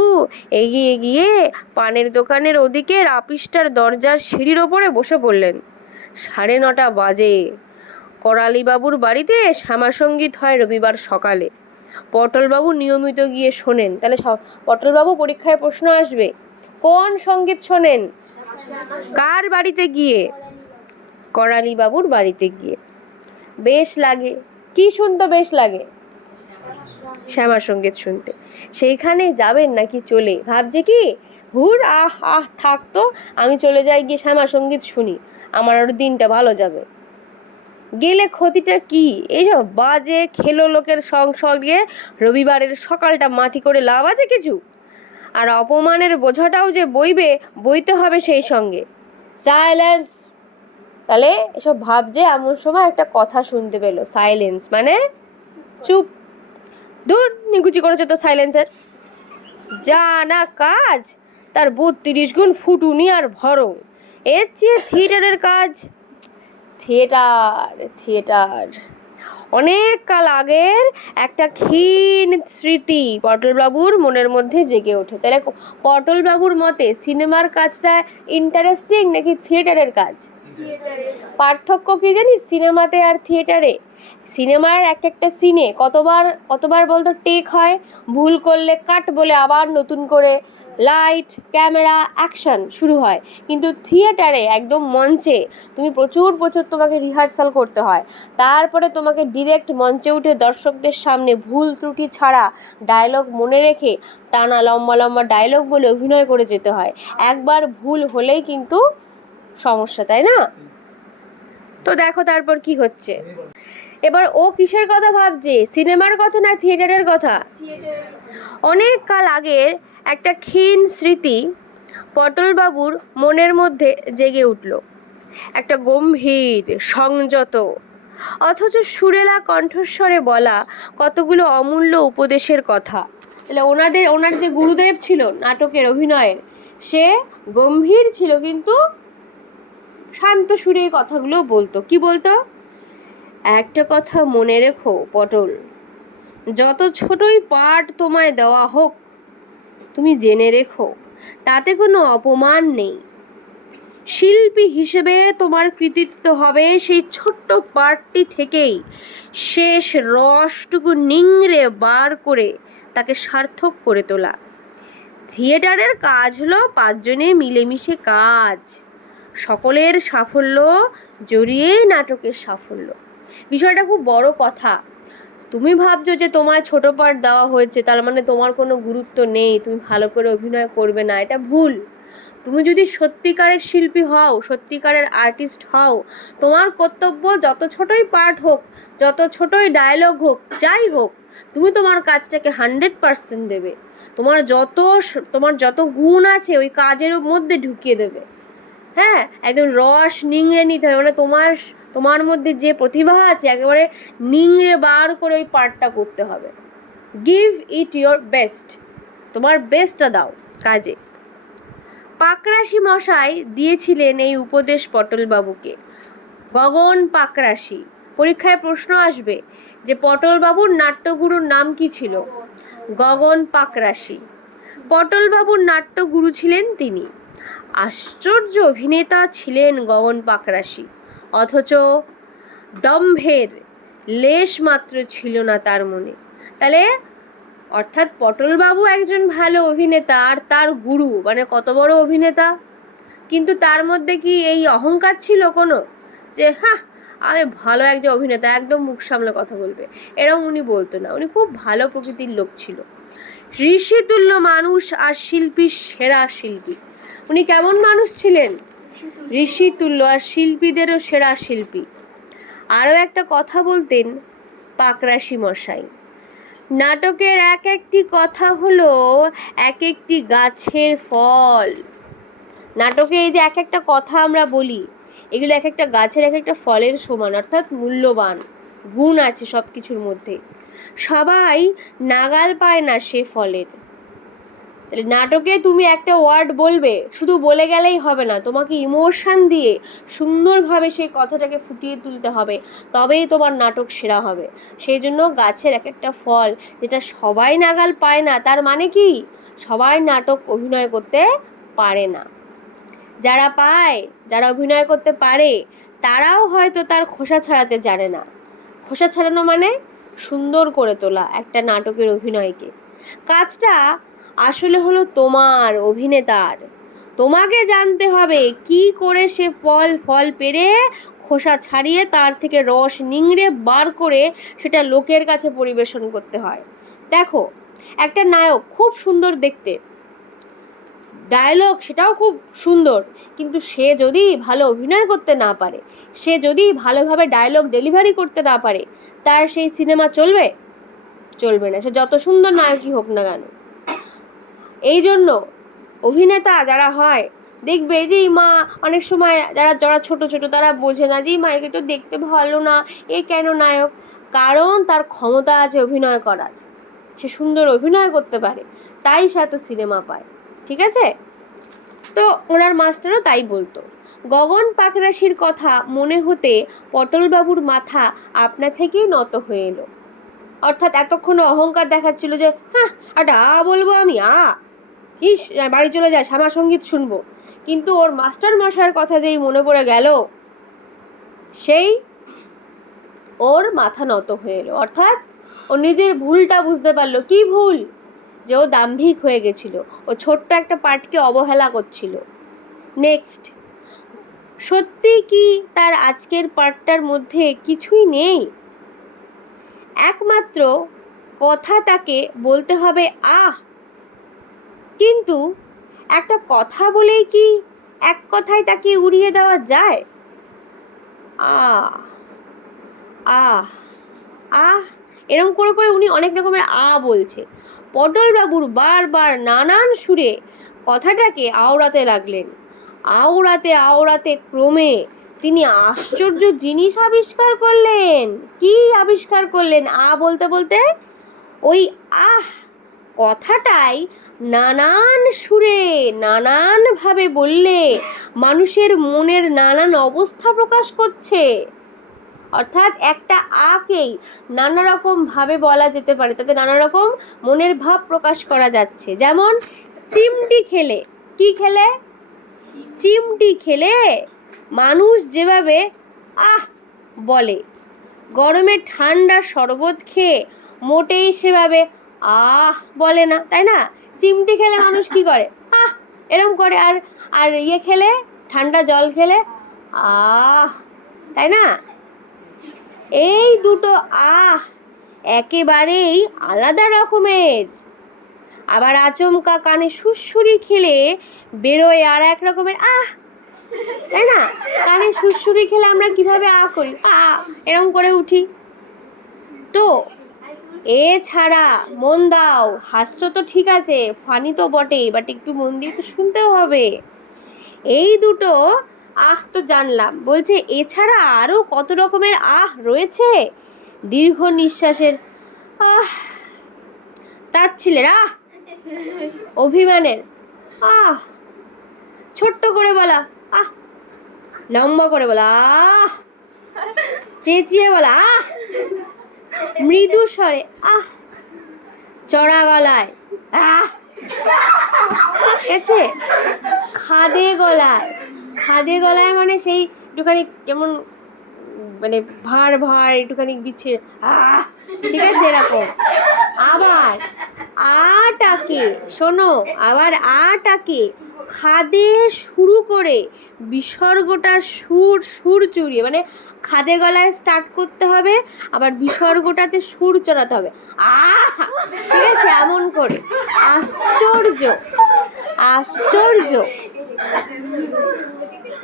এগিয়ে গিয়ে পানের দোকানের ওদিকের আপিসটার দরজার সিঁড়ির ওপরে বসে পড়লেন। 9:30 বাজে। করালিবাবুর বাড়িতে শ্যামাসঙ্গীত হয় রবিবার সকালে। পটলবাবু নিয়মিত গিয়ে শোনেন। তাহলে পটলবাবু পরীক্ষায় প্রশ্ন আসবে, কোন সঙ্গীত শোনেন? কার বাড়িতে গিয়ে? করালিবাবুর বাড়িতে গিয়ে। বেশ লাগে। কি শুনতে বেশ লাগে? শ্যামা সঙ্গীত শুনতে। সেইখানে যাবেন নাকি চলে? ভাবছে কি, হুর থাকতো, আমি চলে যাই, গিয়ে শ্যামা সঙ্গীত শুনি, আমার আরো দিনটা ভালো যাবে। গেলে ক্ষতিটা কি? এইসব বাজে খেলো লোকের সঙ্গে রবিবারের সকালটা মাটি করে লাভ আছে কিছু? আর অপমানের বোঝাটাও যে বইতে হবে সেই সঙ্গে। সাইলেন্স। তাহলে এসব ভাবছে এমন সময় একটা কথা শুনতে পেল। সাইলেন্স মানে চুপ। দূর নিকুচি করেছে তো সাইলেন্সের। যা না কাজ তার 32 গুণ ফুটুনি আর ভরং। এর চেয়ে থিয়েটারের কাজ। থিয়েটার অনেক কাল আগের একটা ক্ষীণ স্মৃতি পটলবাবুর মনের মধ্যে জেগে ওঠে। তাহলে পটলবাবুর মতে সিনেমার কাজটা ইন্টারেস্টিং নাকি থিয়েটারের কাজ? পার্থক্য কি জানিস সিনেমাতে আর থিয়েটারে? সিনেমার একটা সিনে কতবার বলতো টেক হয়, ভুল করলে কাট বলে আবার নতুন করে লাইট ক্যামেরা অ্যাকশন শুরু হয়। কিন্তু থিয়েটারে একদম মঞ্চে তুমি প্রচুর তোমাকে রিহার্সাল করতে হয়, তারপরে তোমাকে ডিরেক্ট মঞ্চে উঠে দর্শকদের সামনে ভুল ত্রুটি ছাড়া ডায়লগ মনে রেখে টানা লম্বা ডায়লগ বলে অভিনয় করে যেতে হয়। একবার ভুল হলেই কিন্তু সমস্যা, তাই না? তো দেখো তারপর কি হচ্ছে। এবার ও কিসের কথা ভাবছে, সিনেমার কথা না থিয়েটারের কথা? অনেক কাল আগের একটা ক্ষীণ স্মৃতি পটলবাবুর মনের মধ্যে জেগে উঠল। একটা গম্ভীর সংযত অথচ সুরেলা কণ্ঠস্বরে বলা কতগুলো অমূল্য উপদেশের কথা। তাহলে ওনার যে গুরুদেব ছিল নাটকের অভিনয়ের, সে গম্ভীর ছিল কিন্তু শান্ত সুরে কথাগুলো বলতো। কি বলতো? একটা কথা মনে রেখো পটল, যত ছোটই পাঠ তোমায় দেওয়া হোক তুমি জেনে রেখো তাতে কোনো অপমান নেই। শিল্পী হিসেবে তোমার কৃতিত্ব হবে সেই ছোট্ট পার্টটি থেকেই শেষ রসটুকু নিংড়ে বার করে তাকে সার্থক করে তোলা। থিয়েটারের কাজ হলো 5 জনে মিলেমিশে কাজ, সকলের সাফল্য জড়িয়েই নাটকের সাফল্য। বিষয়টা খুব বড় কথা। তুমি ভাবছো যে তোমায় ছোট পার্ট দেওয়া হয়েছে তার মানে তোমার কোনো গুরুত্ব নেই, তুমি ভালো করে অভিনয় করবে না, এটা ভুল। তুমি যদি সত্যিকারের শিল্পী হও, সত্যিকারের আর্টিস্ট হও, তোমার কর্তব্য যত ছোটই পার্ট হোক, যত ছোটই ডায়লগ হোক, যাই হোক, তুমি তোমার কাজটাকে 100% দেবে। তোমার যত গুণ আছে ওই কাজের মধ্যে ঢুকিয়ে দেবে। হ্যাঁ, একদম রস নিংড়ে নিতে হবে, মানে তোমার মধ্যে যে প্রতিভা আছে একেবারে নিংড়ে বার করে ওই পার্টটা করতে হবে। গিভ ইট ইয়োর বেস্ট, তোমার বেস্টটা দাও কাজে। পাকরাশি মশাই দিয়েছিলেন এই উপদেশ পটলবাবুকে। গগন পাকরাশি, পরীক্ষায় প্রশ্ন আসবে যে পটলবাবুর নাট্যগুরুর নাম কি ছিল? গগন পাকরাশি। পটলবাবুর নাট্যগুরু ছিলেন তিনি। আশ্চর্য অভিনেতা ছিলেন গগন পাকরাশি, অথচ দম্ভের লেশ মাত্র ছিল না তার মনে। তাহলে অর্থাৎ পটলবাবু একজন ভালো অভিনেতা, আর তার গুরু মানে কত বড় অভিনেতা, কিন্তু তার মধ্যে কি এই অহংকার ছিল কোনো, যে হ্যাঁ আমি ভালো একজন অভিনেতা, একদম মুখ সামলে কথা বলবে, এরকম উনি বলতো না। উনি খুব ভালো প্রকৃতির লোক ছিল, ঋষিতুল্য মানুষ আর শিল্পীর সেরা শিল্পী। উনি কেমন মানুষ ছিলেন? ঋষিতুল্য, আর শিল্পীদেরও সেরা শিল্পী। আরও একটা কথা বলতেন পাকরাশি মশাই, নাটকের এক একটি কথা হলো এক একটি গাছের ফল। নাটকে এই যে এক একটা কথা আমরা বলি, এগুলো এক একটা গাছের এক একটা ফলের সমান, অর্থাৎ মূল্যবান গুণ আছে সব কিছুর মধ্যে। সবাই নাগাল পায় না সে ফলের। তাহলে নাটকে তুমি একটা ওয়ার্ড বলবে, শুধু বলে গেলেই হবে না, তোমাকে ইমোশন দিয়ে সুন্দরভাবে সেই কথাটাকে ফুটিয়ে তুলতে হবে, তবেই তোমার নাটক সেরা হবে। সেই জন্য গাছের এক একটা ফল, যেটা সবাই নাগাল পায় না, তার মানে কি সবাই নাটক অভিনয় করতে পারে না। যারা পায়, যারা অভিনয় করতে পারে, তারাও হয়তো তার খোসা ছাড়াতে জানে না। খোসা ছাড়ানো মানে সুন্দর করে তোলা একটা নাটকের অভিনয়কে। কাজটা আসলে হলো তোমার, অভিনেতার। তোমাকে জানতে হবে কি করে সে ফল পেরে খোসা ছাড়িয়ে তার থেকে রস নিংড়ে বার করে সেটা লোকের কাছে পরিবেশন করতে হয়। দেখো, একটা নায়ক খুব সুন্দর দেখতে, ডায়লগ সেটাও খুব সুন্দর, কিন্তু সে যদি ভালো অভিনয় করতে না পারে, সে যদি ভালোভাবে ডায়লগ ডেলিভারি করতে না পারে, তার সেই সিনেমা চলবে? চলবে না, সে যত সুন্দর নায়কই হোক না কেন। এই জন্য অভিনেতা যারা হয়, দেখবে যে মা অনেক সময় যারা ছোট ছোট তারা বোঝে না যে মা একে তো দেখতে ভালো না, এ কেন নায়ক? কারণ তার ক্ষমতা আছে অভিনয় করার, সে সুন্দর অভিনয় করতে পারে, তাই সে এত সিনেমা পায়। ঠিক আছে? তো ওনার মাস্টারও তাই বলতো। গগন পাকরাশির কথা মনে হতে পটলবাবুর মাথা আপনা থেকেই নত হয়ে এলো। অর্থাৎ এতক্ষণ অহংকার দেখাচ্ছিল যে হ্যাঁ একটা বলবো আমি, ইস বাড়ি চলে যায়, শ্যামা সঙ্গীত শুনবো, কিন্তু ওর মাস্টার মশাইয়ের কথা যেই মনে পড়ে গেল, সেই ওর মাথা নত হয়ে এলো। অর্থাৎ ও নিজের ভুলটা বুঝতে পারলো। কি ভুল? যে ও দাম্ভিক হয়ে গেছিল, ও ছোট্ট একটা পার্টকে অবহেলা করছিল। নেক্সট, সত্যি কি তার আজকের পার্টটার মধ্যে কিছুই নেই? একমাত্র কথা তাকে বলতে হবে কিন্তু একটা কথা বলেই কি এক কথায় তাকে উড়িয়ে দেওয়া যায়? আহ আহ আহ এরকম করে করে উনি অনেক রকমের বলছে। পটলবাবুর বারবার নানান সুরে কথাটাকে আওড়াতে লাগলেন। আওড়াতে ক্রমে তিনি আশ্চর্য জিনিস আবিষ্কার করলেন। কি আবিষ্কার করলেন? বলতে বলতে ওই কথাটাই নানান সুরে নানানভাবে বললে মানুষের মনের নানান অবস্থা প্রকাশ করছে। অর্থাৎ একটা আকেই নানা রকম ভাবে বলা যেতে পারে, তাতে নানা রকম মনের ভাব প্রকাশ করা যাচ্ছে। যেমন চিমটি খেলে, কি খেলে? চিমটি খেলে মানুষ যেভাবে বলে, গরমে ঠান্ডা শরবত খেয়ে মোটেই সেভাবে বলে না, তাই না? চিমটি খেলে মানুষ কি করে? এরম করে। আর আর খেলে, ঠান্ডা জল খেলে তাই না? এই দুটো একেবারেই আলাদা রকমের। আবার আচমকা কানে সুড়সুড়ি খেলে বেরোয় আর এক রকমের তাই না? কানে সুড়সুড়ি খেলে আমরা কিভাবে করি? এরকম করে উঠি। তো এছাড়া মন দাও, হাস্য তো ঠিক আছে, ফানি তো বটেই, বাট একটু মন দিয়ে তো শুনতেও হবে। এই দুটো আহ তো জানলাম, বলছে এছাড়া আরও কত রকমের আহ রয়েছে। দীর্ঘ নিঃশ্বাসের আহ, তাচ্ছিলের আহ, অভিমানের আহ, ছোট্ট করে বলা আহ, লম্বা করে বলা আহ, চেঁচিয়ে বলা আহ, মৃদু স্বরে আহ, চড়া গলায় আহ, ঠিক আছে, খাদে গলায়। খাদে গলায় মানে সেই একটুখানি কেমন মানে ভার ভার একটুখানি বিছিয়ে আহ, ঠিক আছে, এরকম। আবার আটাকে শোনো, আবার আটাকে খাদে শুরু করে বিসর্গটা সুর চড়িয়ে, মানে খাদে গলায় স্টার্ট করতে হবে, আবার বিসর্গটাতে সুর চড়াতে হবে আহ, ঠিক আছে, এমন করে। আশ্চর্য, আশ্চর্য।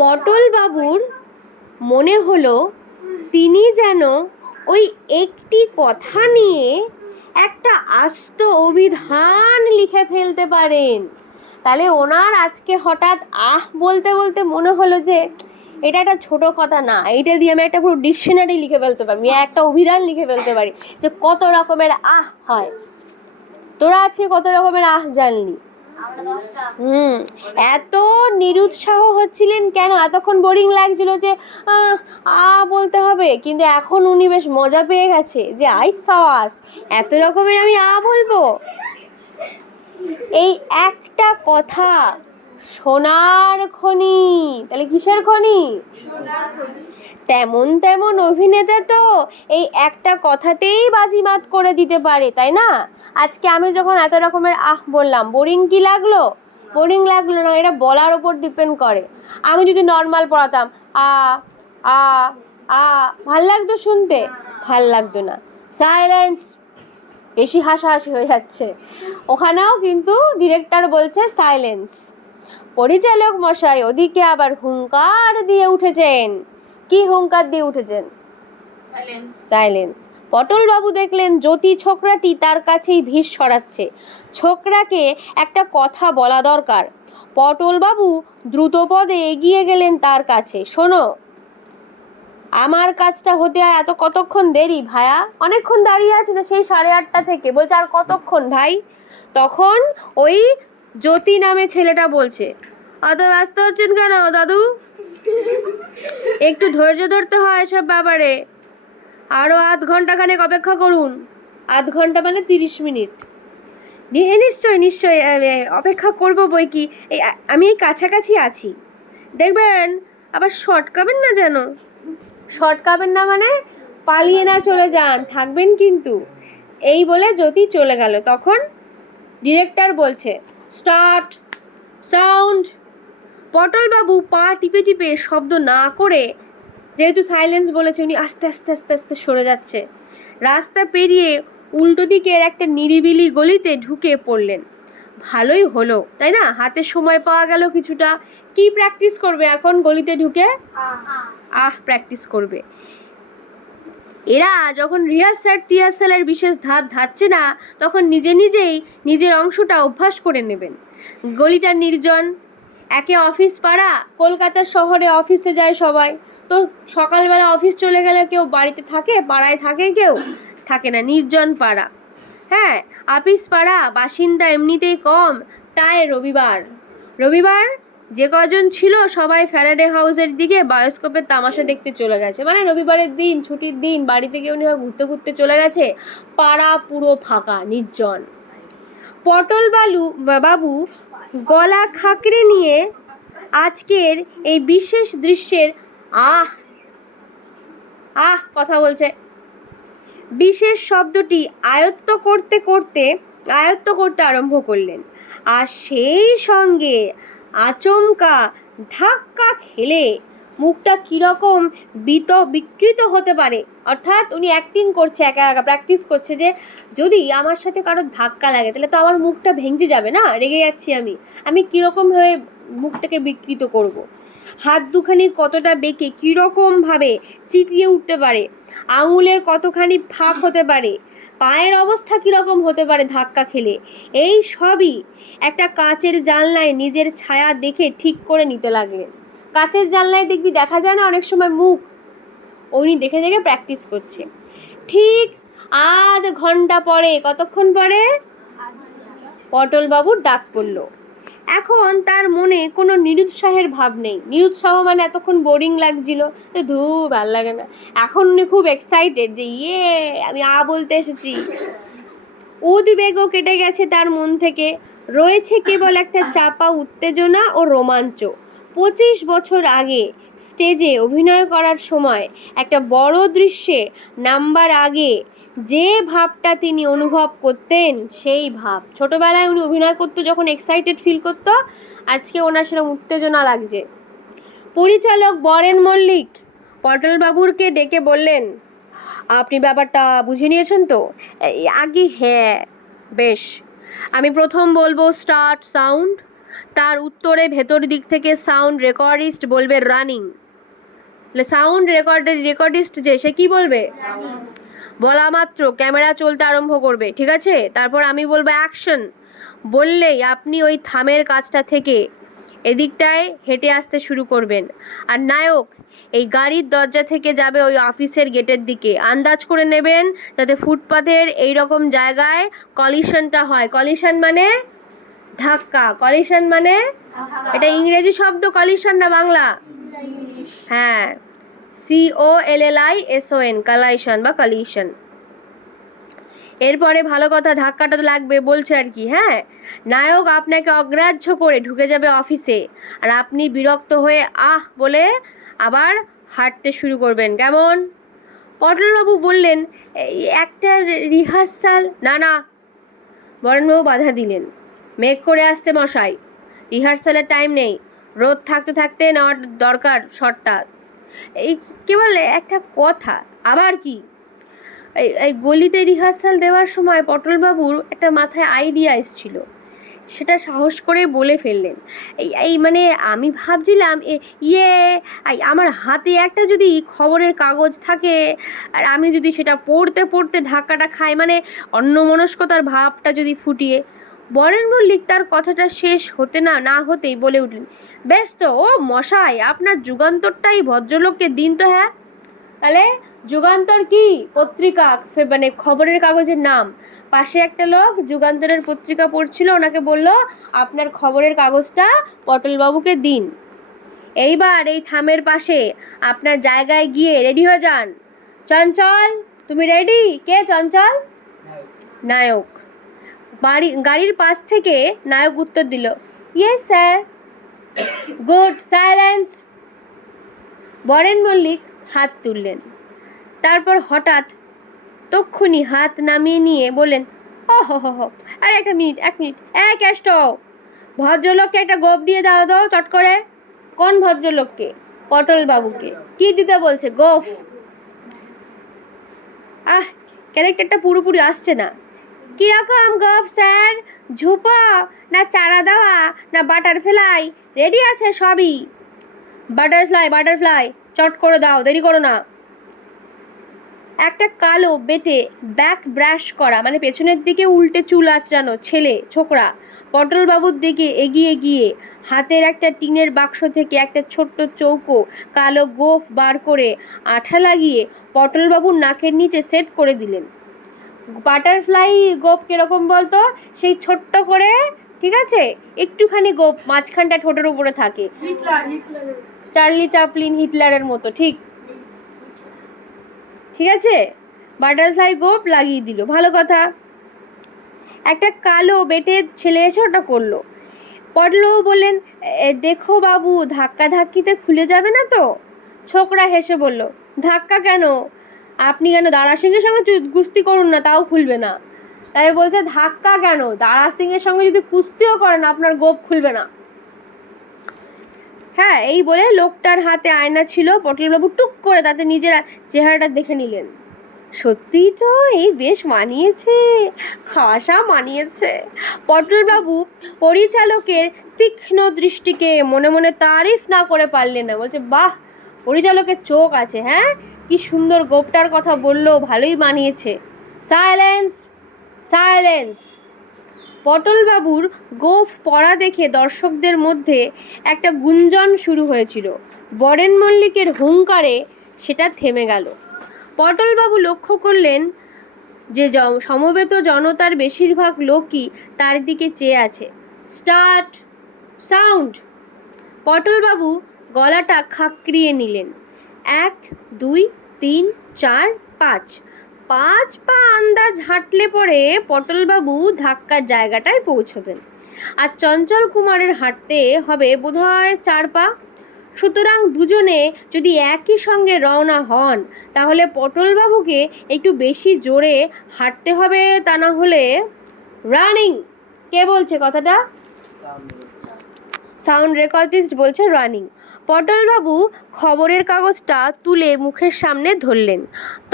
পটল বাবুর মনে হলো তিনি যেন ওই একটি কথা নিয়ে একটা আস্ত অভিধান লিখে ফেলতে পারেন। তাহলে ওনার আজকে হঠাৎ আহ বলতে বলতে মনে হলো যে এটা একটা ছোট কথা না, এইটা দিয়ে আমি একটা পুরো ডিকশনারি লিখে ফেলতে পারি, একটা অভিধান লিখে ফেলতে পারি যে কত রকমের আহ হয়। তোরা আজকে কত রকমের আহ জানলি? এত নিরুৎসাহ হচ্ছিলেন কেন? এতক্ষণ বোরিং লাগছিল যে বলতে হবে, কিন্তু এখন উনি বেশ মজা পেয়ে গেছে যে আই সাবাস, এত রকমের আমি বলবো। এই একটা কথা সোনার খনি। তাহলে কিসের খনি? তেমন তেমন অভিনেতা তো এই একটা কথাতেই বাজিমাত করে দিতে পারে, তাই না? আজকে আমি যখন এত রকমের বললাম, বোরিং কি লাগলো? বোরিং লাগলো না, এটা বলার ওপর ডিপেন্ড করে। আমি যদি নর্মাল পড়াতাম আ আ আ, ভাল লাগতো শুনতে? ভাল লাগতো না। সাইলেন্স, বেশি হাসাহাসি হয়ে যাচ্ছে। ওখানেও কিন্তু ডিরেক্টর বলছে সাইলেন্স। পরিচালক মশাই ওদিকে আবার হুঙ্কার দিয়ে উঠেছেন। কি হুঙ্কার দিয়ে উঠেছেন? সাইলেন্স। পটলবাবু দেখলেন জ্যোতি ছোকরাটি তার কাছেই ভিড় সরাচ্ছে। ছোকরাকে একটা কথা বলা দরকার। পটলবাবু দ্রুতপদে এগিয়ে গেলেন তার কাছে। শোনো, আমার কাজটা হতে আর এত কতক্ষণ দেরি ভায়া? অনেকক্ষণ দাঁড়িয়ে আছে না, সেই 8:30 থেকে। বলছে আর কতক্ষণ ভাই? তখন ওই জ্যোতি নামে ছেলেটা বলছে, অত ব্যস্ত হচ্ছেন কেন দাদু? একটু ধৈর্য ধরতে হয় এসব ব্যাপারে। আরও আধ ঘন্টাখানেক অপেক্ষা করুন। আধ ঘন্টা মানে 30 মিনিট। নিশ্চয়ই নিশ্চয়ই অপেক্ষা করবো বই কি। আমি এই কাছাকাছি আছি, দেখবেন আবার শর্টকাবেন না যেন। শর্টকাবেন না মানে পালিয়ে না চলে যান, থাকবেন কিন্তু। এই বলে জ্যোতি চলে গেল। তখন ডিরেক্টর বলছে স্টার্ট সাউন্ড। পটলবাবু পা টিপে টিপে শব্দ না করে, যেহেতু সাইলেন্স বলেছে, উনি আস্তে আস্তে আস্তে আস্তে সরে যাচ্ছে। রাস্তা পেরিয়ে উল্টো দিকের একটা নিরিবিলি গলিতে ঢুকে পড়লেন। ভালোই হলো, তাই না? হাতে সময় পাওয়া গেল কিছুটা। কি প্র্যাকটিস করবে এখন গলিতে ঢুকে? প্র্যাকটিস করবে। এরা যখন রিহার্সালের বিশেষ ধার ধারছে না, তখন নিজেই নিজের অংশটা অভ্যাস করে নেবেন। গলিটা নির্জন, একে অফিস পাড়া। কলকাতার শহরে অফিসে যায় সবাই, তো সকালবেলা অফিস চলে গেলে কেউ বাড়িতে থাকে? পাড়ায় থাকে? কেউ থাকে না, নির্জন পাড়া। হ্যাঁ, অফিস পাড়া, বাসিন্দা এমনিতেই কম। তাই রবিবার যে কজন ছিল সবাই ফ্যারাডে হাউসের দিকে বায়োস্কোপের তামাশা দেখতে চলে গেছে। মানে রবিবারের দিন, ছুটির দিন, বাড়িতে কেউ নিয়ে ঘুরতে ঘুরতে চলে গেছে। পাড়া পুরো ফাঁকা, নির্জন। বাবু গলা খাকড়ে নিয়ে আজকের এই বিশেষ দৃশ্যের কথা বলছে। বিশেষ শব্দটি আয়ত্ত করতে আরম্ভ করলেন। আর সেই সঙ্গে আচমকা ধাক্কা খেলে মুখটা কীরকম বিকৃত হতে পারে। অর্থাৎ উনি অ্যাক্টিং করছে, একা প্র্যাকটিস করছে যে যদি আমার সাথে কারোর ধাক্কা লাগে তাহলে তো আমার মুখটা ভেঙে যাবে না, রেগে যাচ্ছি আমি কীরকম হয়ে মুখটাকে বিকৃত করব। হাত দুখানি কতটা বেঁকে কীরকমভাবে চিতলিয়ে উঠতে পারে, আঙুলের কতখানি ফাঁক হতে পারে, পায়ের অবস্থা কীরকম হতে পারে ধাক্কা খেলে, এই সবই একটা কাচের জানলায় নিজের ছায়া দেখে ঠিক করে নিতে লাগলেন। কাচের জানলায় দেখবি দেখা যায় না অনেক সময় মুখ, উনি দেখে দেখে প্র্যাকটিস করছে। ঠিক আধ ঘন্টা পরে, কতক্ষণ পরে, পটলবাবুর ডাক পড়ল। এখন তার মনে কোনো নিরুৎসাহের ভাব নেই। নিরুৎসাহ মানে এতক্ষণ বোরিং লাগছিল, ধুর ভাল লাগে না। এখন উনি খুব এক্সাইটেড যে আমি বলতে এসেছি। উদ্বেগও কেটে গেছে তার মন থেকে, রয়েছে কেবল একটা চাপা উত্তেজনা ও রোমাঞ্চ। 25 বছর আগে স্টেজে অভিনয় করার সময় একটা বড় দৃশ্যে নামবার আগে যে ভাবটা তিনি অনুভব করতেন, সেই ভাব। ছোটবেলায় উনি অভিনয় করতো যখন এক্সাইটেড ফিল করতো, আজকে ওনার সেরকম উত্তেজনা লাগছে। পরিচালক বরেন মল্লিক পটলবাবুরকে ডেকে বললেন, আপনি ব্যাপারটা বুঝে নিয়েছেন তো? আগে হ্যাঁ, বেশ। আমি প্রথম বলবো স্টার্ট সাউন্ড, তার উত্তরে ভেতর দিক থেকে সাউন্ড রেকর্ডিস্ট বলবে রানিং। তাহলে সাউন্ড রেকর্ডিস্ট যে সে কি বলবে? বলা মাত্র ক্যামেরা চলতে আরম্ভ করবে, ঠিক আছে? তারপর আমি বলবো অ্যাকশন, বললেই আপনি ওই থামের কাজটা থেকে এদিকটায় হেঁটে আসতে শুরু করবেন। আর নায়ক এই গাড়ির দরজা থেকে যাবে ওই অফিসের গেটের দিকে। আন্দাজ করে নেবেন যাতে ফুটপাথের এই রকম জায়গায় কলিশনটা হয়। কলিশন মানে ধাক্কা, কলিশন মানে এটা ইংরেজি শব্দ, কলিশন না বাংলা? হ্যাঁ, COLLISON, কলাইশন বা কলিশন। এরপরে ভালো কথা, ধাক্কাটা তো লাগবে বলছে আর কি। হ্যাঁ, নায়ক আপনাকে অগ্রাহ্য করে ঢুকে যাবে অফিসে, আর আপনি বিরক্ত হয়ে বলে আবার হাঁটতে শুরু করবেন। কেমন? পটলবাবু বললেন, একটা রিহার্সাল। না না, বরেনবাবু বাধা দিলেন, মেঘ করে আসছে মশাই, রিহার্সালের টাইম নেই, রোদ থাকতে থাকতে নেওয়ার দরকার শটটা। এই কেবল একটা কথা। আবার কি? এই গলিতে রিহার্সাল দেওয়ার সময় পটলবাবুর একটা মাথায় আইডিয়া এসেছিল, সেটা সাহস করে বলে ফেললেন। এই মানে আমি ভাবছিলাম আমার হাতে একটা যদি খবরের কাগজ থাকে, আর আমি যদি সেটা পড়তে পড়তে ধাক্কাটা খাই, মানে অন্যমনস্কতার ভাবটা যদি ফুটিয়ে। বরেন মল্লিক তার কথাটা শেষ হতে না হতেই বলে উঠলেন, বেশ তো, ও মশাই, আপনার যুগান্তরটাই ভদ্রলোককে দিন তো। হ্যাঁ, তাহলে যুগান্তর কি? পত্রিকা, মানে খবরের কাগজের নাম। পাশে একটা লোক যুগান্তরের পত্রিকা পড়ছিল, ওনাকে বলল, আপনার খবরের কাগজটা পটলবাবুকে দিন। এইবার এই থামের পাশে আপনার জায়গায় গিয়ে রেডি হয়ে যান। চঞ্চল, তুমি রেডি? কে চঞ্চল? নায়ক। গাড়ির পাশ থেকে নায়ক উত্তর দিল, yes sir. Good, silence. Baren Mallick হাত তুললেন, তারপর হঠাৎ তক্ষুনি হাত নামিয়ে নিয়ে বললেন, হো, আরে এক মিনিট, কেষ্ট, ভদ্রলোককে একটা গোপ দিয়ে দাও তো চট করে। কোন ভদ্রলোককে? পটলবাবুকে। কি দিতে বলছে? গোফ? ক্যারেক্টারটা পুরোপুরি আসছে না। কীরকম গোফ স্যার? ঝুপো না চারা দেওয়া না বাটারফ্লাই? রেডি আছে সবই। বাটারফ্লাই, চট করে দাও, দেরি করো না। একটা কালো বেটে ব্যাক ব্রাশ করা, মানে পেছনের দিকে উল্টে চুল আঁচড়ানো ছোকরা পটলবাবুর দিকে এগিয়ে গিয়ে হাতের একটা টিনের বাক্স থেকে একটা ছোট্ট চৌকো কালো গোফ বার করে আঠা লাগিয়ে পটলবাবুর নাকের নিচে সেট করে দিলেন। বাটারফ্লাই গোফ কীরকম বলতো? সেই ছোট্ট করে, ঠিক আছে, একটুখানি গোফ মাঝখানটা ঠোঁটের উপরে থাকে, চার্লি চ্যাপলিন, হিটলারের মতো, ঠিক আছে। বাটারফ্লাই গোপ লাগিয়ে দিল, ভালো কথা। একটা কালো বেটের ছেলে এসে ওটা করলো। পটলবাবু বললেন, দেখো বাবু, ধাক্কিতে খুলে যাবে না তো? ছোকরা হেসে বলল, ধাক্কা কেন? আপনি কেন দারাসিংহের সঙ্গে কুস্তি করুন না, তাও খুলবে না। তাই বলছে ধাক্কা কেন? দারাসিংহের সঙ্গে যদি কুস্তিও করেন আপনার গোপ খুলবে না। হ্যাঁ, এই বলে লোকটার হাতে আয়না ছিল, পটলবাবু টুক করে তাতে নিজের চেহারাটা দেখে নিলেন। সত্যিই তো, এই বেশ মানিয়েছে, খাসা মানিয়েছে। পটলবাবু পরিচালকের তীক্ষ্ণ দৃষ্টিকে মনে মনে তারিফ না করে পারলেন না। বলছে, বাহ, পরিচালকের চোখ আছে, হ্যাঁ, কি সুন্দর গোপটার কথা বললো, ভালোই মানিয়েছে। Silence, silence. পটলবাবুর গোঁফ পড়া দেখে দর্শকদের মধ্যে একটা গুঞ্জন শুরু হয়েছিল। বরেন মল্লিকের হুংকারে সেটা থেমে গেল। পটলবাবু লক্ষ্য করলেন যে সমবেত জনতার বেশিরভাগ লোকই তার দিকে চেয়ে আছে। Start, sound. পটলবাবু গলাটা খাঁকরিয়ে নিলেন। 1, 2, 3, 4, 5। 5 পা আন্দাজ হাঁটলে পরে পটলবাবু ধাক্কার জায়গাটায় পৌঁছবেন, আর চঞ্চল কুমারের হাঁটতে হবে বোধহয় 4 পা। সুতরাং দুজনে যদি একই সঙ্গে রওনা হন তাহলে পটলবাবুকে একটু বেশি জোরে হাঁটতে হবে, তা না হলে রানিং। কে বলছে কথাটা? সাউন্ড রেকর্ডিস্ট বলছে রানিং। পটলবাবু খবরের কাগজটা তুলে মুখের সামনে ধরলেন।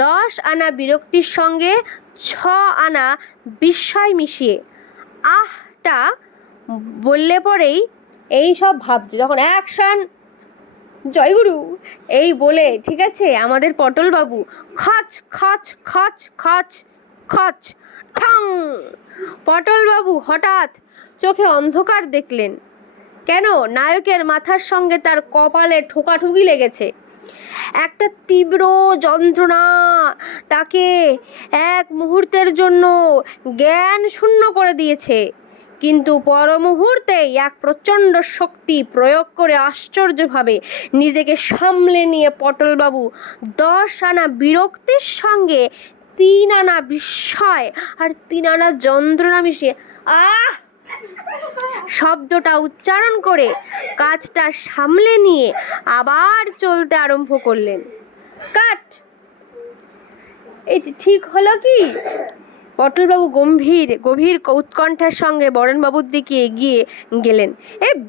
10 আনা বিরক্তির সঙ্গে 6 আনা বিস্ময় মিশিয়ে আহটা বললে পরেই এই সব ভাবছে, যখন অ্যাকশন, জয়গুরু এই বলে, ঠিক আছে, আমাদের পটলবাবু খচ খচ খচ খচ খচ ঠং। পটলবাবু হঠাৎ চোখে অন্ধকার দেখলেন। কেন? নায়কের মাথার সঙ্গে তার কপালে ঠোকাঠুকি লেগেছে। একটা তীব্র যন্ত্রণা তাকে এক মুহূর্তের জন্য জ্ঞান শূন্য করে দিয়েছে, কিন্তু পর মুহূর্তেই এক প্রচণ্ড শক্তি প্রয়োগ করে আশ্চর্যভাবে নিজেকে সামলে নিয়ে পটলবাবু 10 আনা বিরক্তির সঙ্গে 3 আনা বিস্ময় আর 3 আনা যন্ত্রণা মিশিয়ে আহ শব্দটা উচ্চারণ করে কাজটা সামলে নিয়ে আবার চলতে আরম্ভ করলেন। কাট। এটি ঠিক হলো কি? পটলবাবু গভীর উৎকণ্ঠার সঙ্গে বরেনবাবুর দিকে এগিয়ে গেলেন।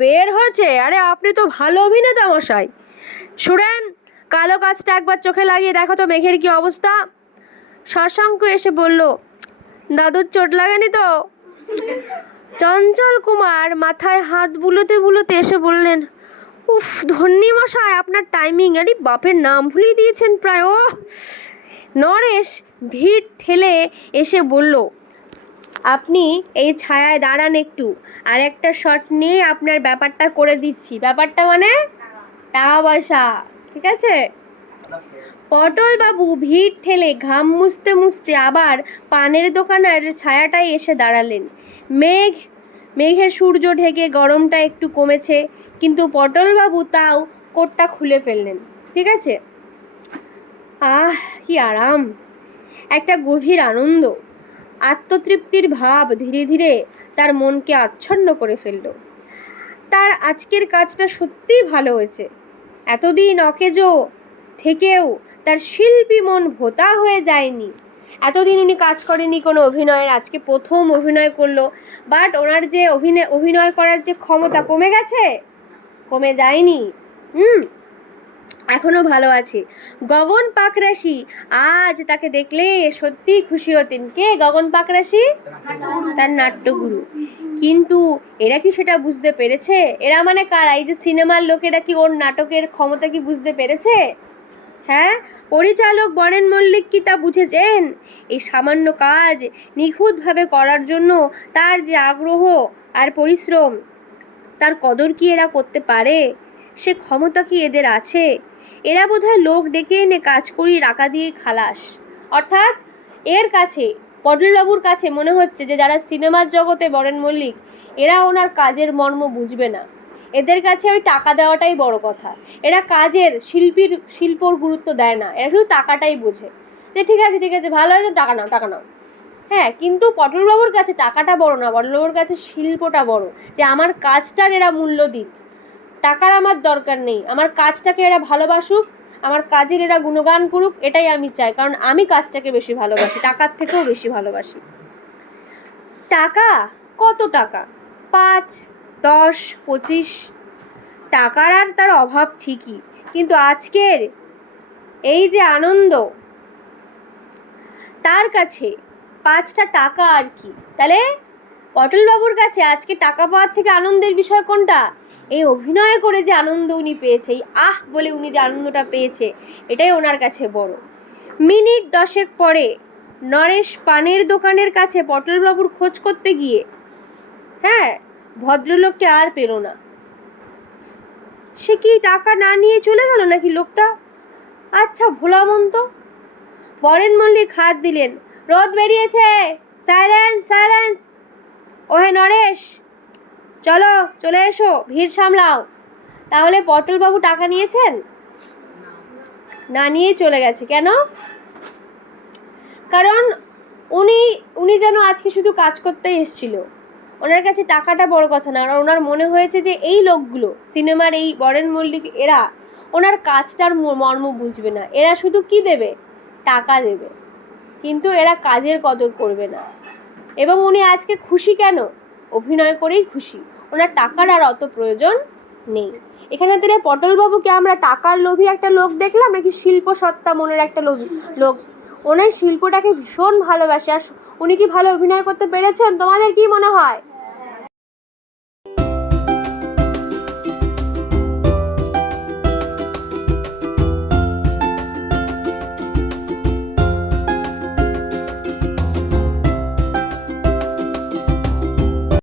বের হয়েছে। আরে আপনি তো ভালো অভিনেতা মশাই। শুনেন, কালো কাজটা একবার চোখে লাগিয়ে দেখো তো মেঘের কি অবস্থা। শশাঙ্ক এসে বলল, দাদুর চোট লাগেনি তো? চঞ্চল কুমার মাথায় হাত বুলোতে বুলোতে এসে বললেন, উফ ধন্যী মশাই, আপনার টাইমিং, আরে বাপের নাম ভুলিয়ে দিয়েছেন প্রায়। ও। নরেশ ভিড় ঠেলে এসে বলল, আপনি এই ছায়ায় দাঁড়ান একটু, আর একটা শট নিয়ে আপনার ব্যাপারটা করে দিচ্ছি। ব্যাপারটা মানে টাকা পয়সা, ঠিক আছে? পটলবাবু ভিড় ঠেলে ঘাম মুছতে মুছতে আবার পানের দোকানের ছায়াটায় এসে দাঁড়ালেন। মেঘে সূর্য ঢেকে গরমটা একটু কমেছে, কিন্তু পটলবাবু তাও কোটটা খুলে ফেললেন। ঠিক আছে? আহ কি আরাম, একটা গভীর আনন্দ, আত্মতৃপ্তির ভাব ধীরে ধীরে তার মনকে আচ্ছন্ন করে ফেলল। তার আজকের কাজটা সত্যিই ভালো হয়েছে। এতদিন অকেজো থেকেও তার শিল্পী মন ভোতা হয়ে যায়নি। এতদিন উনি কাজ করেনি কোনো অভিনয়ের, আজকে প্রথম অভিনয় করলো। বাট ওনার যে অভিনয় করার যে ক্ষমতা কমে গেছে? কমে যায়নি। এখনও ভালো আছে। গগন পাকরাশি আজ তাকে দেখলে সত্যিই খুশি হতেন। কে গগন পাকরাশি? তার নাট্যগুরু। কিন্তু এরা কি সেটা বুঝতে পেরেছে? এরা মানে কারা? এই যে সিনেমার লোকেরা কি ওর নাটকের ক্ষমতা কি বুঝতে পেরেছে? হ্যাঁ, পরিচালক বরেন মল্লিক কি তা বুঝেছেন? এই সামান্য কাজ নিখুঁতভাবে করার জন্য তার যে আগ্রহ আর পরিশ্রম, তার কদর কি এরা করতে পারে? সে ক্ষমতা কি এদের আছে? এরা বোধহয় লোক ডেকে এনে কাজ করিয়ে টাকা দিয়ে খালাস। অর্থাৎ এর কাছে, পটলবাবুর কাছে মনে হচ্ছে যে যারা সিনেমার জগতে বরেন মল্লিক, এরা ওনার কাজের মর্ম বুঝবে না। এদের কাছে ওই টাকা দেওয়াটাই বড় কথা। এরা কাজের শিল্পর গুরুত্ব দেয় না, এরা শুধু টাকাটাই বোঝে, যে ঠিক আছে ভালো হয়েছে, টাকা নাও। হ্যাঁ, কিন্তু পটলবাবুর কাছে টাকাটা বড় না, পটলবাবুর কাছে শিল্পটা বড়, যে আমার কাজটার এরা মূল্য দিক। টাকার আমার দরকার নেই, আমার কাজটাকে এরা ভালোবাসুক, আমার কাজের এরা গুণগান করুক, এটাই আমি চাই। কারণ আমি কাজটাকে বেশি ভালোবাসি, টাকার থেকেও বেশি ভালোবাসি। টাকা, কত টাকা? 5, 10, 25। টাকার আর তার অভাব ঠিকই, কিন্তু আজকের এই যে আনন্দ, তার কাছে 5টা টাকা আর কি। তাহলে পটলবাবুর কাছে আজকে টাকা পাওয়ার থেকে আনন্দের বিষয় কোনটা? এই অভিনয় করে যে আনন্দ উনি পেয়েছে, এই আহ বলে উনি যে আনন্দটা পেয়েছে, এটাই ওনার কাছে বড়। মিনিট 10 পরে নরেশ পানের দোকানের কাছে পটলবাবুর খোঁজ করতে গিয়ে হ্যাঁ ভদ্রলোককে আর পেল না। সে কি টাকা না নিয়ে চলে গেল নাকি লোকটা? আচ্ছা ভোলা মন্ত। বরেন মল্লিক হাত দিলেন, রোদ বেরিয়েছে, সাইলেন্স সাইলেন্স। ওহে নরেশ, চলো চলে এসো, ভিড় সামলাও। তাহলে পটলবাবু টাকা নিয়েছেন? না নিয়ে চলে গেছে। কেন? কারণ উনি যেন আজকে শুধু কাজ করতেই এসেছিল, ওনার কাছে টাকাটা বড় কথা না। ওনার মনে হয়েছে যে এই লোকগুলো সিনেমার এই বরেন মল্লিক এরা ওনার কাজটার মর্ম বুঝবে না, এরা শুধু কি দেবে? টাকা দেবে, কিন্তু এরা কাজের কদর করবে না। এবং উনি আজকে খুশি কেন? অভিনয় করেই খুশি, ওনার টাকার আর অত প্রয়োজন নেই। এখানে দিলে পটলবাবুকে আমরা টাকার লোভী একটা লোক দেখলাম নাকি শিল্প সত্তা মনের একটা লোক? ওনার শিল্পটাকে ভীষণ ভালোবাসে। আর উনি কি ভালো অভিনয় করতে পেরেছেন? তোমাদের কি মনে হয়?